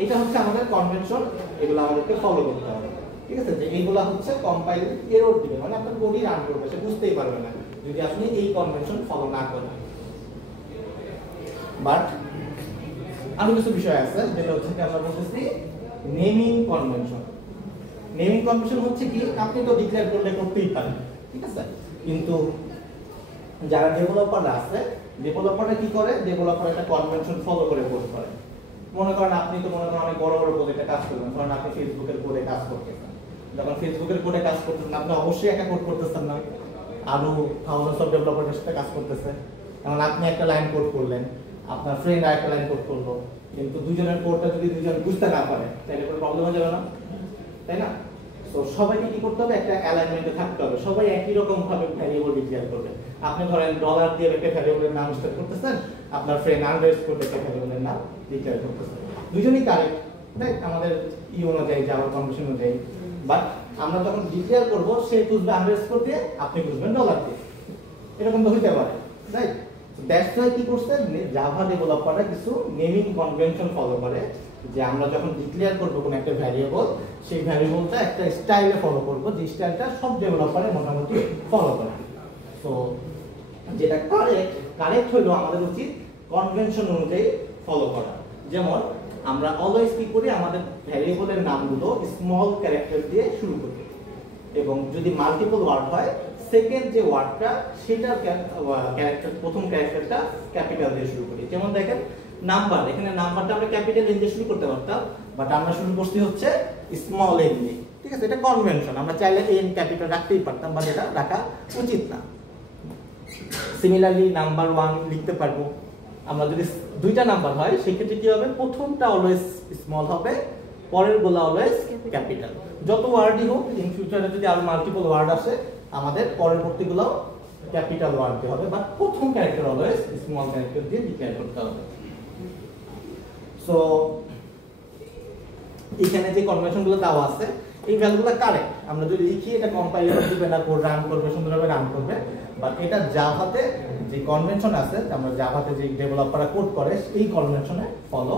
এটা হচ্ছে আমাদের কনভেনশন, এগুলো আমাদেরকে ফলো করতে হবে। ঠিক আছে, যে এইগুলা হচ্ছে কম্পাইল এরর দিবে, মানে আপনার কোডই রান করবে, সে বুঝতেই পারবে না যদি আপনি এই কনভেনশন ফলো না করেন। বাট আরো কিছু বিষয় আছে যেটা হচ্ছে কি আমরা বলতেছি নেমিং কনভেনশন। নেমিং কনভেনশন হচ্ছে কি আপনি তো ডিক্লেয়ার করলে করতেই পারেন, ঠিক আছে, কিন্তু যারা ডেভেলপাররা আছে, ডেভেলপাররা কি করে, ডেভেলপার একটা কনভেনশন ফলো করে কোড করে। মনে করেন আপনি তো মনে করেন অনেক বড় বড় প্রজেক্টে কাজ করবেন, ধরেন আপনি ফেসবুকের কোডে কাজ করতেছেন। যখন ফেসবুকের কোডে কাজ করতেছেন আপনি অবশ্যই একা কোড করতেছেন না, আরো থাউজেন্ডস অফ ডেভেলপারের সাথে কাজ করতেছে। কারণ আপনি একটা লাইন কোড করলেন, আপনার ফ্রেন্ড আরেকটা লাইন কোড করলো, কিন্তু দুজনের কোডটা যদি দুজন বুঝতে না পারে তাহলে কোনো প্রবলেম হয়ে যাবে না, তাই না? তো সবাইকে কি করতে হবে, একটা অ্যালাইনমেন্টে থাকতে হবে, সবাই একই রকম ভাবে ভ্যারিয়েবল ডিক্লেয়ার করবে। আপনি ধরেন ডলার দিয়ে একটা ভ্যারিয়েবলের নাম স্টার্ট করতেছেন, আপনার ফ্রেন্ড আন্ডারস্কোর একটা ভ্যারিয়েবলের নাম ডিক্লেয়ার করতেছেন, দুজনেই কারেক্ট, রাইট? আমাদের ই অনুযায়ী জাভা কনভেনশন অনুযায়ী। বাট আমরা যখন ডিক্লেয়ার করব সে বুঝবে আন্ডারস্কোর দিয়ে, আপনি বুঝবেন ডলার দিয়ে, এরকম তো হইতে পারে, রাইট? দ্যাটস ওয়াই কি করছে জাভা ডেভেলপাররা কিছু নেমিং কনভেনশন ফলো করে, যে আমরা যখন ডিক্লেয়ার করব কোন একটা ভ্যারিয়েবল, সেই ভ্যারিয়েবলটা একটা স্টাইলে ফলো করব, যে স্টাইলটা সব ডেভেলপারে মোটামুটি ফলো করে। সো যেটা কারেক্ট হলো আমাদের উচিত কনভেনশন অনুযায়ী ফলো করা। যেমন আমরা অলওয়েজ কি করি, আমাদের ভ্যারিয়েবলের নামগুলো স্মল ক্যারেক্টার দিয়ে শুরু করি, এবং যদি মাল্টিপল ওয়ার্ড হয় সেকেন্ড যে ওয়ার্ডটা সেটার ক্যারেক্টার, প্রথম ক্যারেক্টারটা ক্যাপিটাল দিয়ে শুরু করি। যেমন দেখেন নাম্বার, এখানে নাম্বারটা আমরা ক্যাপিটাল এন দিয়ে শুরু করতে পারতাম, বাট আমরা শুরু করছি হচ্ছে স্মল এন দিয়ে। ঠিক আছে, এটা কনভেনশন, আমরা চাইলে এন ক্যাপিটাল রাখতেই পারতাম, বাট এটা রাখা উচিত না। সিমিলারলি নাম্বার 1 লিখতে পারবো আমরা, যদি দুইটা নাম্বার হয় সেক্ষেত্রে কি হবে, প্রথমটা অলওয়েজ স্মল হবে, পরের গুলো অলওয়েজ ক্যাপিটাল। যত ওয়ার্ডই হোক, ইন ফিউচারে যদি আরো মাল্টিপল ওয়ার্ড আসে আমাদের পরবর্তীগুলো ক্যাপিটাল ওয়ার্ড দিয়ে হবে, বাট প্রথম ক্যারেক্টার অলওয়েজ স্মল ক্যারেক্টার দিয়ে ডিক্লেয়ার করতে হবে। সো এখানে যে কনভেনশনগুলো দেওয়া আছে এই ভ্যালুগুলো কারেক্ট, আমরা যদি লিখি এটা কম্পাইলার দিবে না, কোড রান করবে, সুন্দরভাবে রান করবে, বাট এটা জাভাতে যে কনভেনশন আছে, আমরা জাভাতে যে ডেভেলপাররা কোড করে এই কনভেনশনে ফলো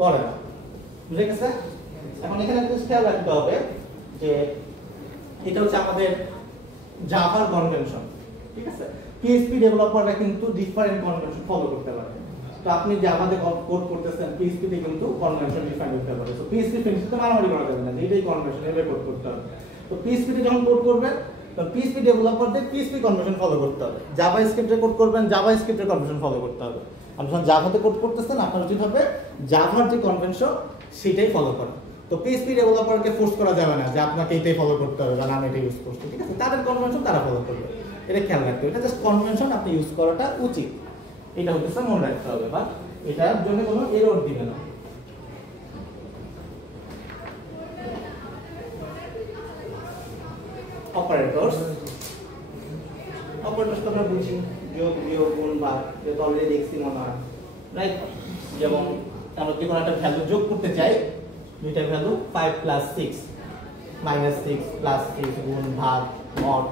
করে না। বুঝে গেছে? এখন এখানে একটা খেয়াল রাখতে হবে যে এটা হচ্ছে আমাদের জাভার কনভেনশন। ঠিক আছে, পিএইচপি ডেভেলপাররা কিন্তু ডিফারেন্ট কনভেনশন ফলো করতে পারে। তো আপনি জাভাতে কোড করতেছেন, পিএইচপি তে কিন্তু কনভেনশন ডিফাইন করতে পারে। তো পিএইচপি ফিনিশে মারামারি করা যাবে না, এটাই কনভেনশন, এভাবে কোড করতে হবে। তো পিএইচপি তে যখন কোড করবেন তখন পিএইচপি ডেভেলপারদের পিএইচপি কনভেনশন ফলো করতে হবে। জাভা স্ক্রিপ্টে কোড করবেন, জাভা স্ক্রিপ্টের কনভেনশন ফলো করতে হবে। আপনি যখন জাভাতে কোড করতেছেন আপনার উচিত হবে জাভার যে কনভেনশন সেটাই ফলো করা। তো পিএইচপি ডেভেলপারকে ফোর্স করা যাবে না যে আপনাকে এটাই ফলো করতে হবে, কারণ আমি এটা ইউজ করছি। ঠিক আছে, তাদের কনভেনশন তারা ফলো করবে, এটা খেয়াল রাখতে হবে। এটা জাস্ট কনভেনশন, আপনি ইউজ করাটা উচিত, এটা হচ্ছে মনে রাখতে হবে, বা এটার জন্য কোনো এরর দিবে না। অপারেটরস, অপারেটরস তো আমরা বুঝি, যোগ বিয়োগ গুণ ভাগ, এটা অলরেডি দেখছি মনে হয়, রাইট? যেমন আমরা যে কোনো একটা ভ্যালু যোগ করতে চাই, দুইটা ভ্যালু 5 + 6 -6 + 6 গুণ ভাগ মড,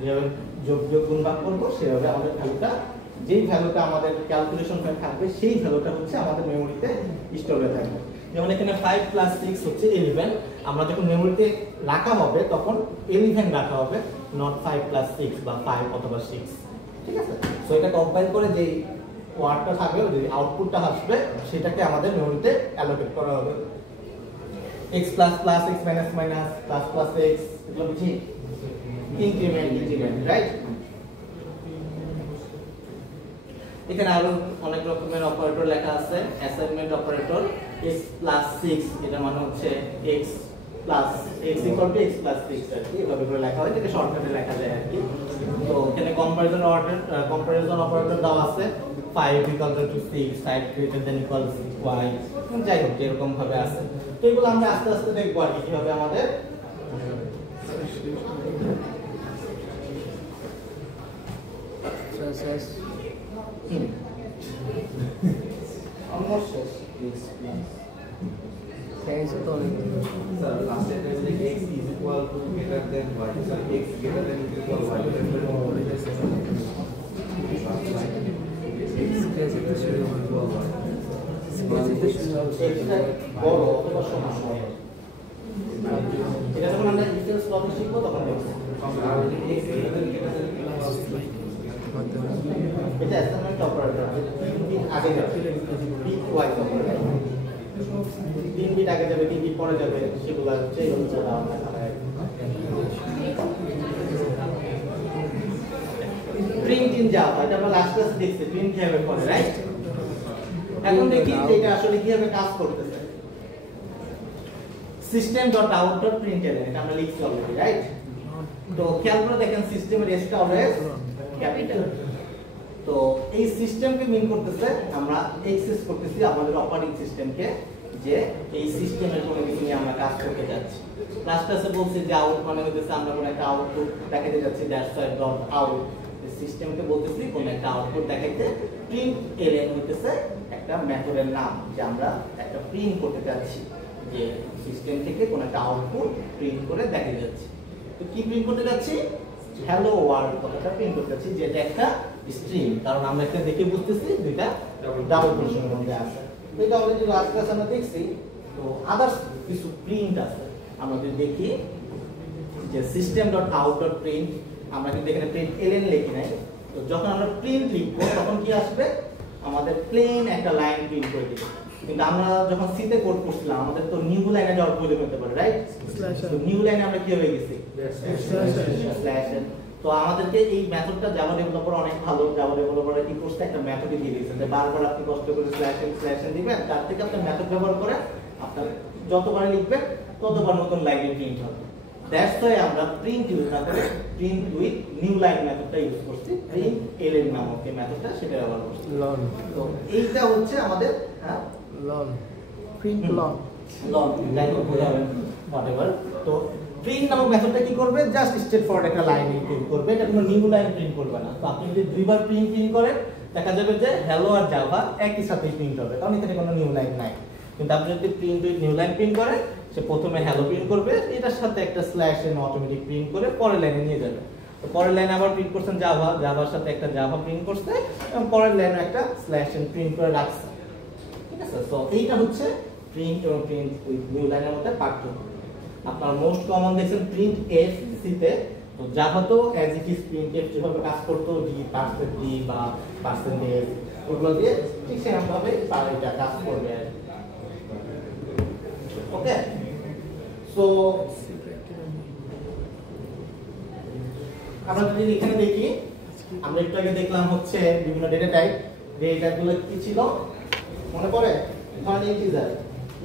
যেভাবে যোগ বিয়োগ গুণ ভাগ করবো সেভাবে আমাদের ভ্যালুটা, যেই ভ্যালুটা আমাদের ক্যালকুলেশন থাকবে সেই ভ্যালুটা হচ্ছে আমাদের মেমোরিতে স্টোর হয়ে থাকবে। যেমন এখানে 5 + 6 হচ্ছে 11, আমরা যখন মেমোরিতে রাখা হবে তখন 11 রাখা হবে, নট 5 + 6 বা 5 অথবা 6। ঠিক আছে, সো এটা কম্পাইল করে যে ওয়ার্ডটা থাকবে, যে আউটপুটটা আসবে সেটাকে আমাদের মেমোরিতে অ্যালোকেট করা হবে। x ++ x - - ++ x, এগুলো বুঝি ইনক্রিমেন্ট, রাইট? এখানে আরো অনেক রকমের অপারেটর লেখা আছে। অ্যাসাইনমেন্ট অপারেটর x + 6, এটা মানে হচ্ছে x + x = x + 6 আর কি, এভাবে করে লেখা হয়, এটাকে শর্টকাটে লেখা যায় আর কি। তো এখানে কম্পারিজন অপারেটর দেওয়া আছে, 5 = 6, 5 > y, যাই হোক এরকম ভাবে আছে। তো এগুলো আমরা আস্তে আস্তে দেখবো আর কি কিভাবে আমাদের অলমোস্ট শেষ। Thanks to all. Sir, last time I was like x is equal to greater than y. So x greater than equal y. कैसे तो शुरू हुआ कैसे तो शुरू এটা বড় অথবা সমান, এটা যখন আমরা ডিটেইলস লজিক শিখবো তখন দেখব। এটা অ্যাসাইনমেন্ট অপারেটর, 3 বিট আগে যাবে, বিট ওয়াইজ অপারেটর, 3 বিট আগে যাবে, 3 বিট পরে যাবে, সেগুলো হচ্ছে এগুলো দেওয়া হয়। প্রিন্ট ইন জাভা, এটা আমরা লাস্ট ক্লাসে দেখছি প্রিন্ট কিভাবে করে, রাইট? এখন দেখি যে এটা আসলে কিভাবে কাজ করতেছে। system.out.println, এটা আমরা লিখছি অলরেডি, রাইট? তো খেয়াল করে দেখেন সিস্টেমের এসটা অলওয়েজ ক্যাপিটাল। তো এই সিস্টেমকে মিন করতেছে আমরা অ্যাক্সেস করতেছি আমাদের অপারেটিং সিস্টেমকে, যে এই সিস্টেমের কোনো কিছু নিয়ে আমরা কাজ করতে যাচ্ছি। লাস্ট ক্লাসে বলছি যে আউট মানে হচ্ছে আমরা কোনো একটা আউটপুট দেখাতে যাচ্ছি, .out, সিস্টেমকে বলতেছি কোন একটা আউটপুট দেখাইতে। প্রিন্ট এলএন হইতেছে একটা মেথডের নাম, যে আমরা একটা প্রিন্ট করতে যাচ্ছি, যে সিস্টেম থেকে কোন একটা আউটপুট প্রিন্ট করে দেখাতে যাচ্ছি। তো কি প্রিন্ট করতে যাচ্ছি? হ্যালো ওয়ার্ল্ড কথাটা প্রিন্ট করতে যাচ্ছি, যেটা একটা স্ট্রিং, কারণ আমরা একটা দেখে বুঝতেছি দুইটা ডাবল কোটেশনের মধ্যে আছে। তো এটা অলরেডি লাস্ট ক্লাসে আমরা দেখছি। তো আদার্স কিছু প্রিন্ট আছে, আমরা যদি দেখি যে system.out.print, আমরা কিন্তু এখানে প্রিন্ট এলএন লিখি নাই। তো যখন আমরা প্রিন্ট লিখবো তখন কি আসবে? আমাদের প্লেন একটা লাইন প্রিন্ট করে দিবে। কিন্তু আমরা যখন সি তে কোড করছিলাম আমাদের তো নিউ লাইনে যাওয়ার প্রয়োজন হতে পারে, রাইট? তো নিউ লাইনে আমরা কি হয়ে গেছি? স্ল্যাশ। তো আমাদেরকে এই মেথডটা জাভা ডেভেলপার অনেক ভালো, জাভা ডেভেলপাররা কি করছে, একটা মেথডই দিয়ে দিয়েছে যে বারবার আপনি কষ্ট করে স্ল্যাশ দিবেন, তার থেকে আপনি মেথড ব্যবহার করে আপনার যতবার লিখবেন ততবার নতুন লাইনে প্রিন্ট হবে। দ্যাটস ওয়াই আমরা প্রিন্ট ইউজ না করে প্রিন্ট উইথ নিউ লাইন মেথডটা ইউজ করছি, প্রিন্ট এলএন নামক এই মেথডটা সেটা ব্যবহার করছি। লন তো এইটা হচ্ছে আমাদের লন প্রিন্ট লন লং লাইন বোঝাবেন whatever। তো প্রিন্ট নামক মেথডটা কি করবে, জাস্ট স্ট্রেট ফরওয়ার্ড একটা লাইন প্রিন্ট করবে, এটা কোনো নিউ লাইন প্রিন্ট করবে না। তো আপনি যদি দুইবার প্রিন্ট করেন দেখা যাবে যে হ্যালো আর জাভা একই সাথে প্রিন্ট হবে, কারণ এখানে কোনো নিউ লাইন নাই। কিন্তু আপনি যদি print with new line print করেন, সে প্রথমে হ্যালো প্রিন্ট করবে, এটার সাথে একটা স্ল্যাশ এন অটোমেটিক প্রিন্ট করে পরের লাইনে নিয়ে যাবে। তো পরের লাইনে আবার প্রিন্ট করছেন জাভা, জাভার সাথে একটা জাভা প্রিন্ট করছে এবং পরের লাইনে একটা স্ল্যাশ এন প্রিন্ট করে রাখছে, ঠিক আছে? সো এইটা হচ্ছে প্রিন্ট এবং প্রিন্ট উইথ নিউ লাইনের মধ্যে পার্থক্য। আপনার মোস্ট কমন দেখছেন প্রিন্ট এফ সি তে, তো জাভা তো as it is print F যেভাবে কাজ করতো ডি পার্সেন্ট ডি বা পার্সেন্টেজ ওগুলো দিয়ে ঠিক সেরকম ভাবে এটা কাজ করবে। ওকে, সো আমরা যদি এখানে দেখি, আমরা একটু আগে দেখলাম হচ্ছে বিভিন্ন ডেটা টাইপ, ডেটাগুলো কি ছিল মনে পড়ে? ধরেন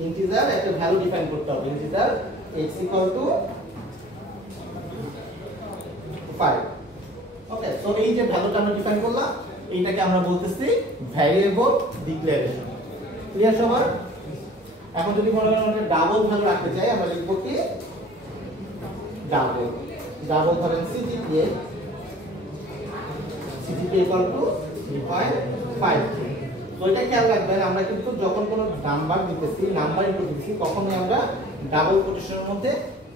ইন্টিজার একটা ভ্যালু ডিফাইন করতে হবে, ইন্টিজার x = 5। ওকে, সো এই যে ভ্যালুটা আমরা ডিফাইন করলাম এইটাকে আমরা বলতেছি ভ্যারিয়েবল ডিক্লারেশন। ক্লিয়ার সবার? এখন যদি মনে করেন আমরা ডাবল ভ্যালু রাখতে চাই, আমরা লিখব কি ডাবল ধরেন সিজিপিএ = 3.5। তো এটা খেয়াল রাখবেন, আমরা কিন্তু যখন কোনো নাম্বার দিতেছি, নাম্বার ইনপুট দিতেছি, কখনোই আমরা ডাবল কোটেশনের মধ্যে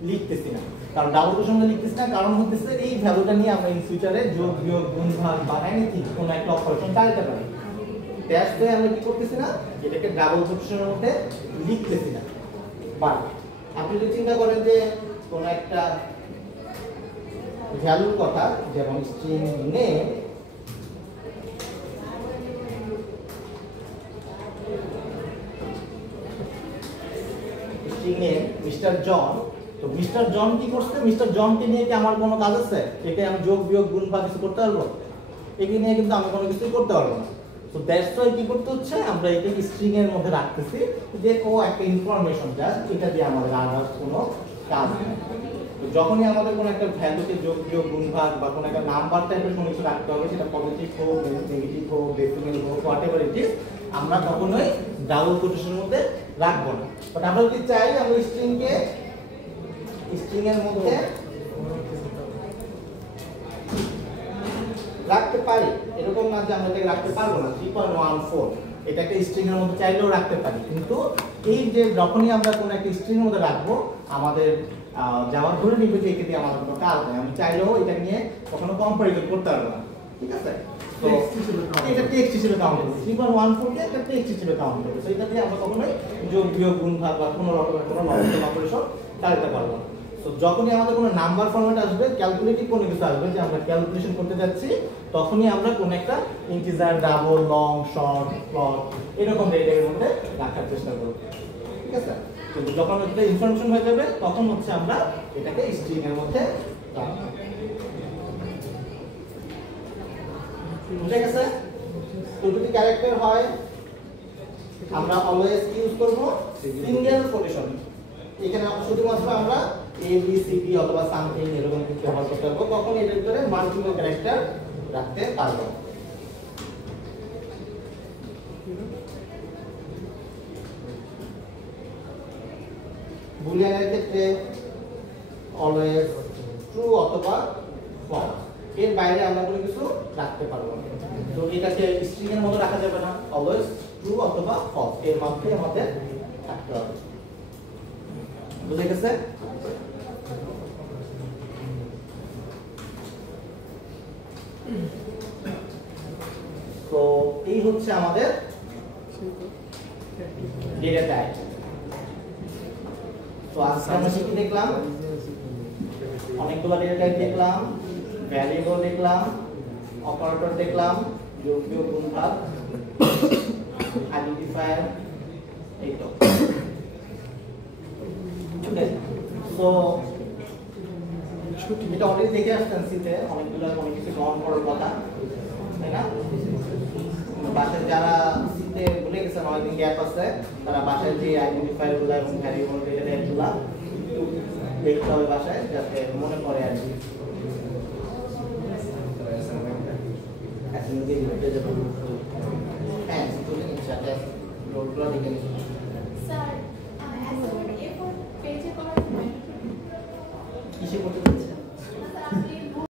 লিখতেছি না। কারণ ডাবল কোটেশনের মধ্যে লিখতেছি না কারণ হচ্ছে এই ভ্যালুটা নিয়ে আমরা ইন ফিউচারে যোগ বিয়োগ গুণ ভাগ বা এনিথিং কোনো একটা অপারেশন চালাতে পারি। দ্যাটস ওয়াই আমরা কি করতেছি না, এটাকে ডাবল কোটেশনের মধ্যে লিখতেছি না। বাট আপনি যদি চিন্তা করেন যে কোনো একটা ভ্যালুর কথা, যেমন স্ট্রিং নেম, মিস্টার জন, তো মিস্টার জন কি করছে, মিস্টার জনকে নিয়ে কি আমার কোনো কাজ আছে? একে আমি যোগ বিয়োগ গুণ ভাগ কিছু করতে পারবো? একে নিয়ে কিন্তু আমি কোনো কিছুই করতে পারবো না। তো দ্যাটস ওয়াই কি করতে হচ্ছে, আমরা এটাকে স্ট্রিং এর মধ্যে রাখতেছি যে ও একটা ইনফরমেশন, জাস্ট এটা দিয়ে আমাদের আর কোনো কাজ নেই। তো যখনই আমাদের কোনো একটা ভ্যালুকে যোগ বিয়োগ গুণ ভাগ বা কোনো একটা নাম্বার টাইপের কোনো কিছু রাখতে হবে, সেটা পজিটিভ হোক, নেগেটিভ হোক, ডেসিমেল হোক, হোয়াটএভার ইট ইজ, আমরা কখনোই ডাবল কোটেশনের মধ্যে রাখবো না। বাট আমরা যদি চাই আমরা স্ট্রিং এর মধ্যে রাখতে পারি, এরকম না যে আমরা এটাকে রাখতে পারবো না। 3.14 এটাকে স্ট্রিং এর মধ্যে চাইলেও রাখতে পারি, কিন্তু এই যে যখনই আমরা কোনো একটা স্ট্রিং এর মধ্যে রাখবো আমাদের যাওয়ার ধরে নিবে যে একে দিয়ে আমাদের কোনো কাজ নেই, আমি চাইলেও এটা নিয়ে কখনো কম্পারিজন করতে পারবো না, ঠিক আছে? তো এটা টেক্সট হিসেবে কাউন্ট করবে, 3.14 কে এটা টেক্সট হিসেবে কাউন্ট করবে। তো এটা দিয়ে আমরা কখনোই যোগ বিয়োগ গুণ ভাগ বা কোনো রকমের কোনো লজিক্যাল অপারেশন চালাতে পারবো না। তো যখনই আমাদের কোনো নাম্বার ফরম্যাট আসবে, ক্যালকুলেটিভ কোনো কিছু আসবে যে আমরা ক্যালকুলেশন করতে যাচ্ছি, তখনই আমরা কোনো একটা integer, double, long, short, plot এরকম ডেটার মধ্যে রাখার চেষ্টা করব, ঠিক আছে? কিন্তু যখন এটা ইনফরমেশন হয়ে যাবে তখন হচ্ছে আমরা এটাকে স্ট্রিং এর মধ্যে রাখব। ঠিক আছে? তো যদি ক্যারেক্টার হয় আমরা অলওয়েজ ইউজ করব সিঙ্গেল কোটেশন। এখানে শুধুমাত্র আমরা এ বি সি ডি অথবা সামথিং এরকম কিছু ব্যবহার করতে পারবো, তখন এর ভিতরে মাল্টিপল ক্যারেক্টার রাখতে পারবো। বুলিয়ানের ক্ষেত্রে অলওয়েজ ট্রু অথবা ফলস, এর বাইরে আমরা কোনো কিছু রাখতে পারবো না। তো এটাকে স্ট্রিং এর মতো রাখা যাবে না, অলওয়েজ ট্রু অথবা ফলস এর মধ্যে আমাদের থাকতে হবে। বুঝে গেছে? তো এই হচ্ছে আমাদের ডেটা টাইপ। তো আজকে আমরা কি দেখলাম? অনেকগুলো ডেটা টাইপ দেখলাম, ভ্যারিয়েবল দেখলাম, অপারেটর দেখলাম, যোগ বিয়োগ গুণ ভাগ, আইডেন্টিফায়ার, এই তো সো এটা অলরেডি দেখে আসছেন সিতে অনেকগুলো অনেক কিছু গ্রহণ করার কথা, তাই না? বাসায় যারা সিতে ভুলে গেছেন অনেকদিন গ্যাপ আছে, তারা বাসায় যে আইডেন্টিফায়ার গুলো এবং ভ্যারিয়েবল ডেটা টাইপগুলো দেখতে হবে বাসায়, যাতে মনে পড়ে আর কি। হ্যাঁ, লোডগুলো দেখে নিচ্ছি।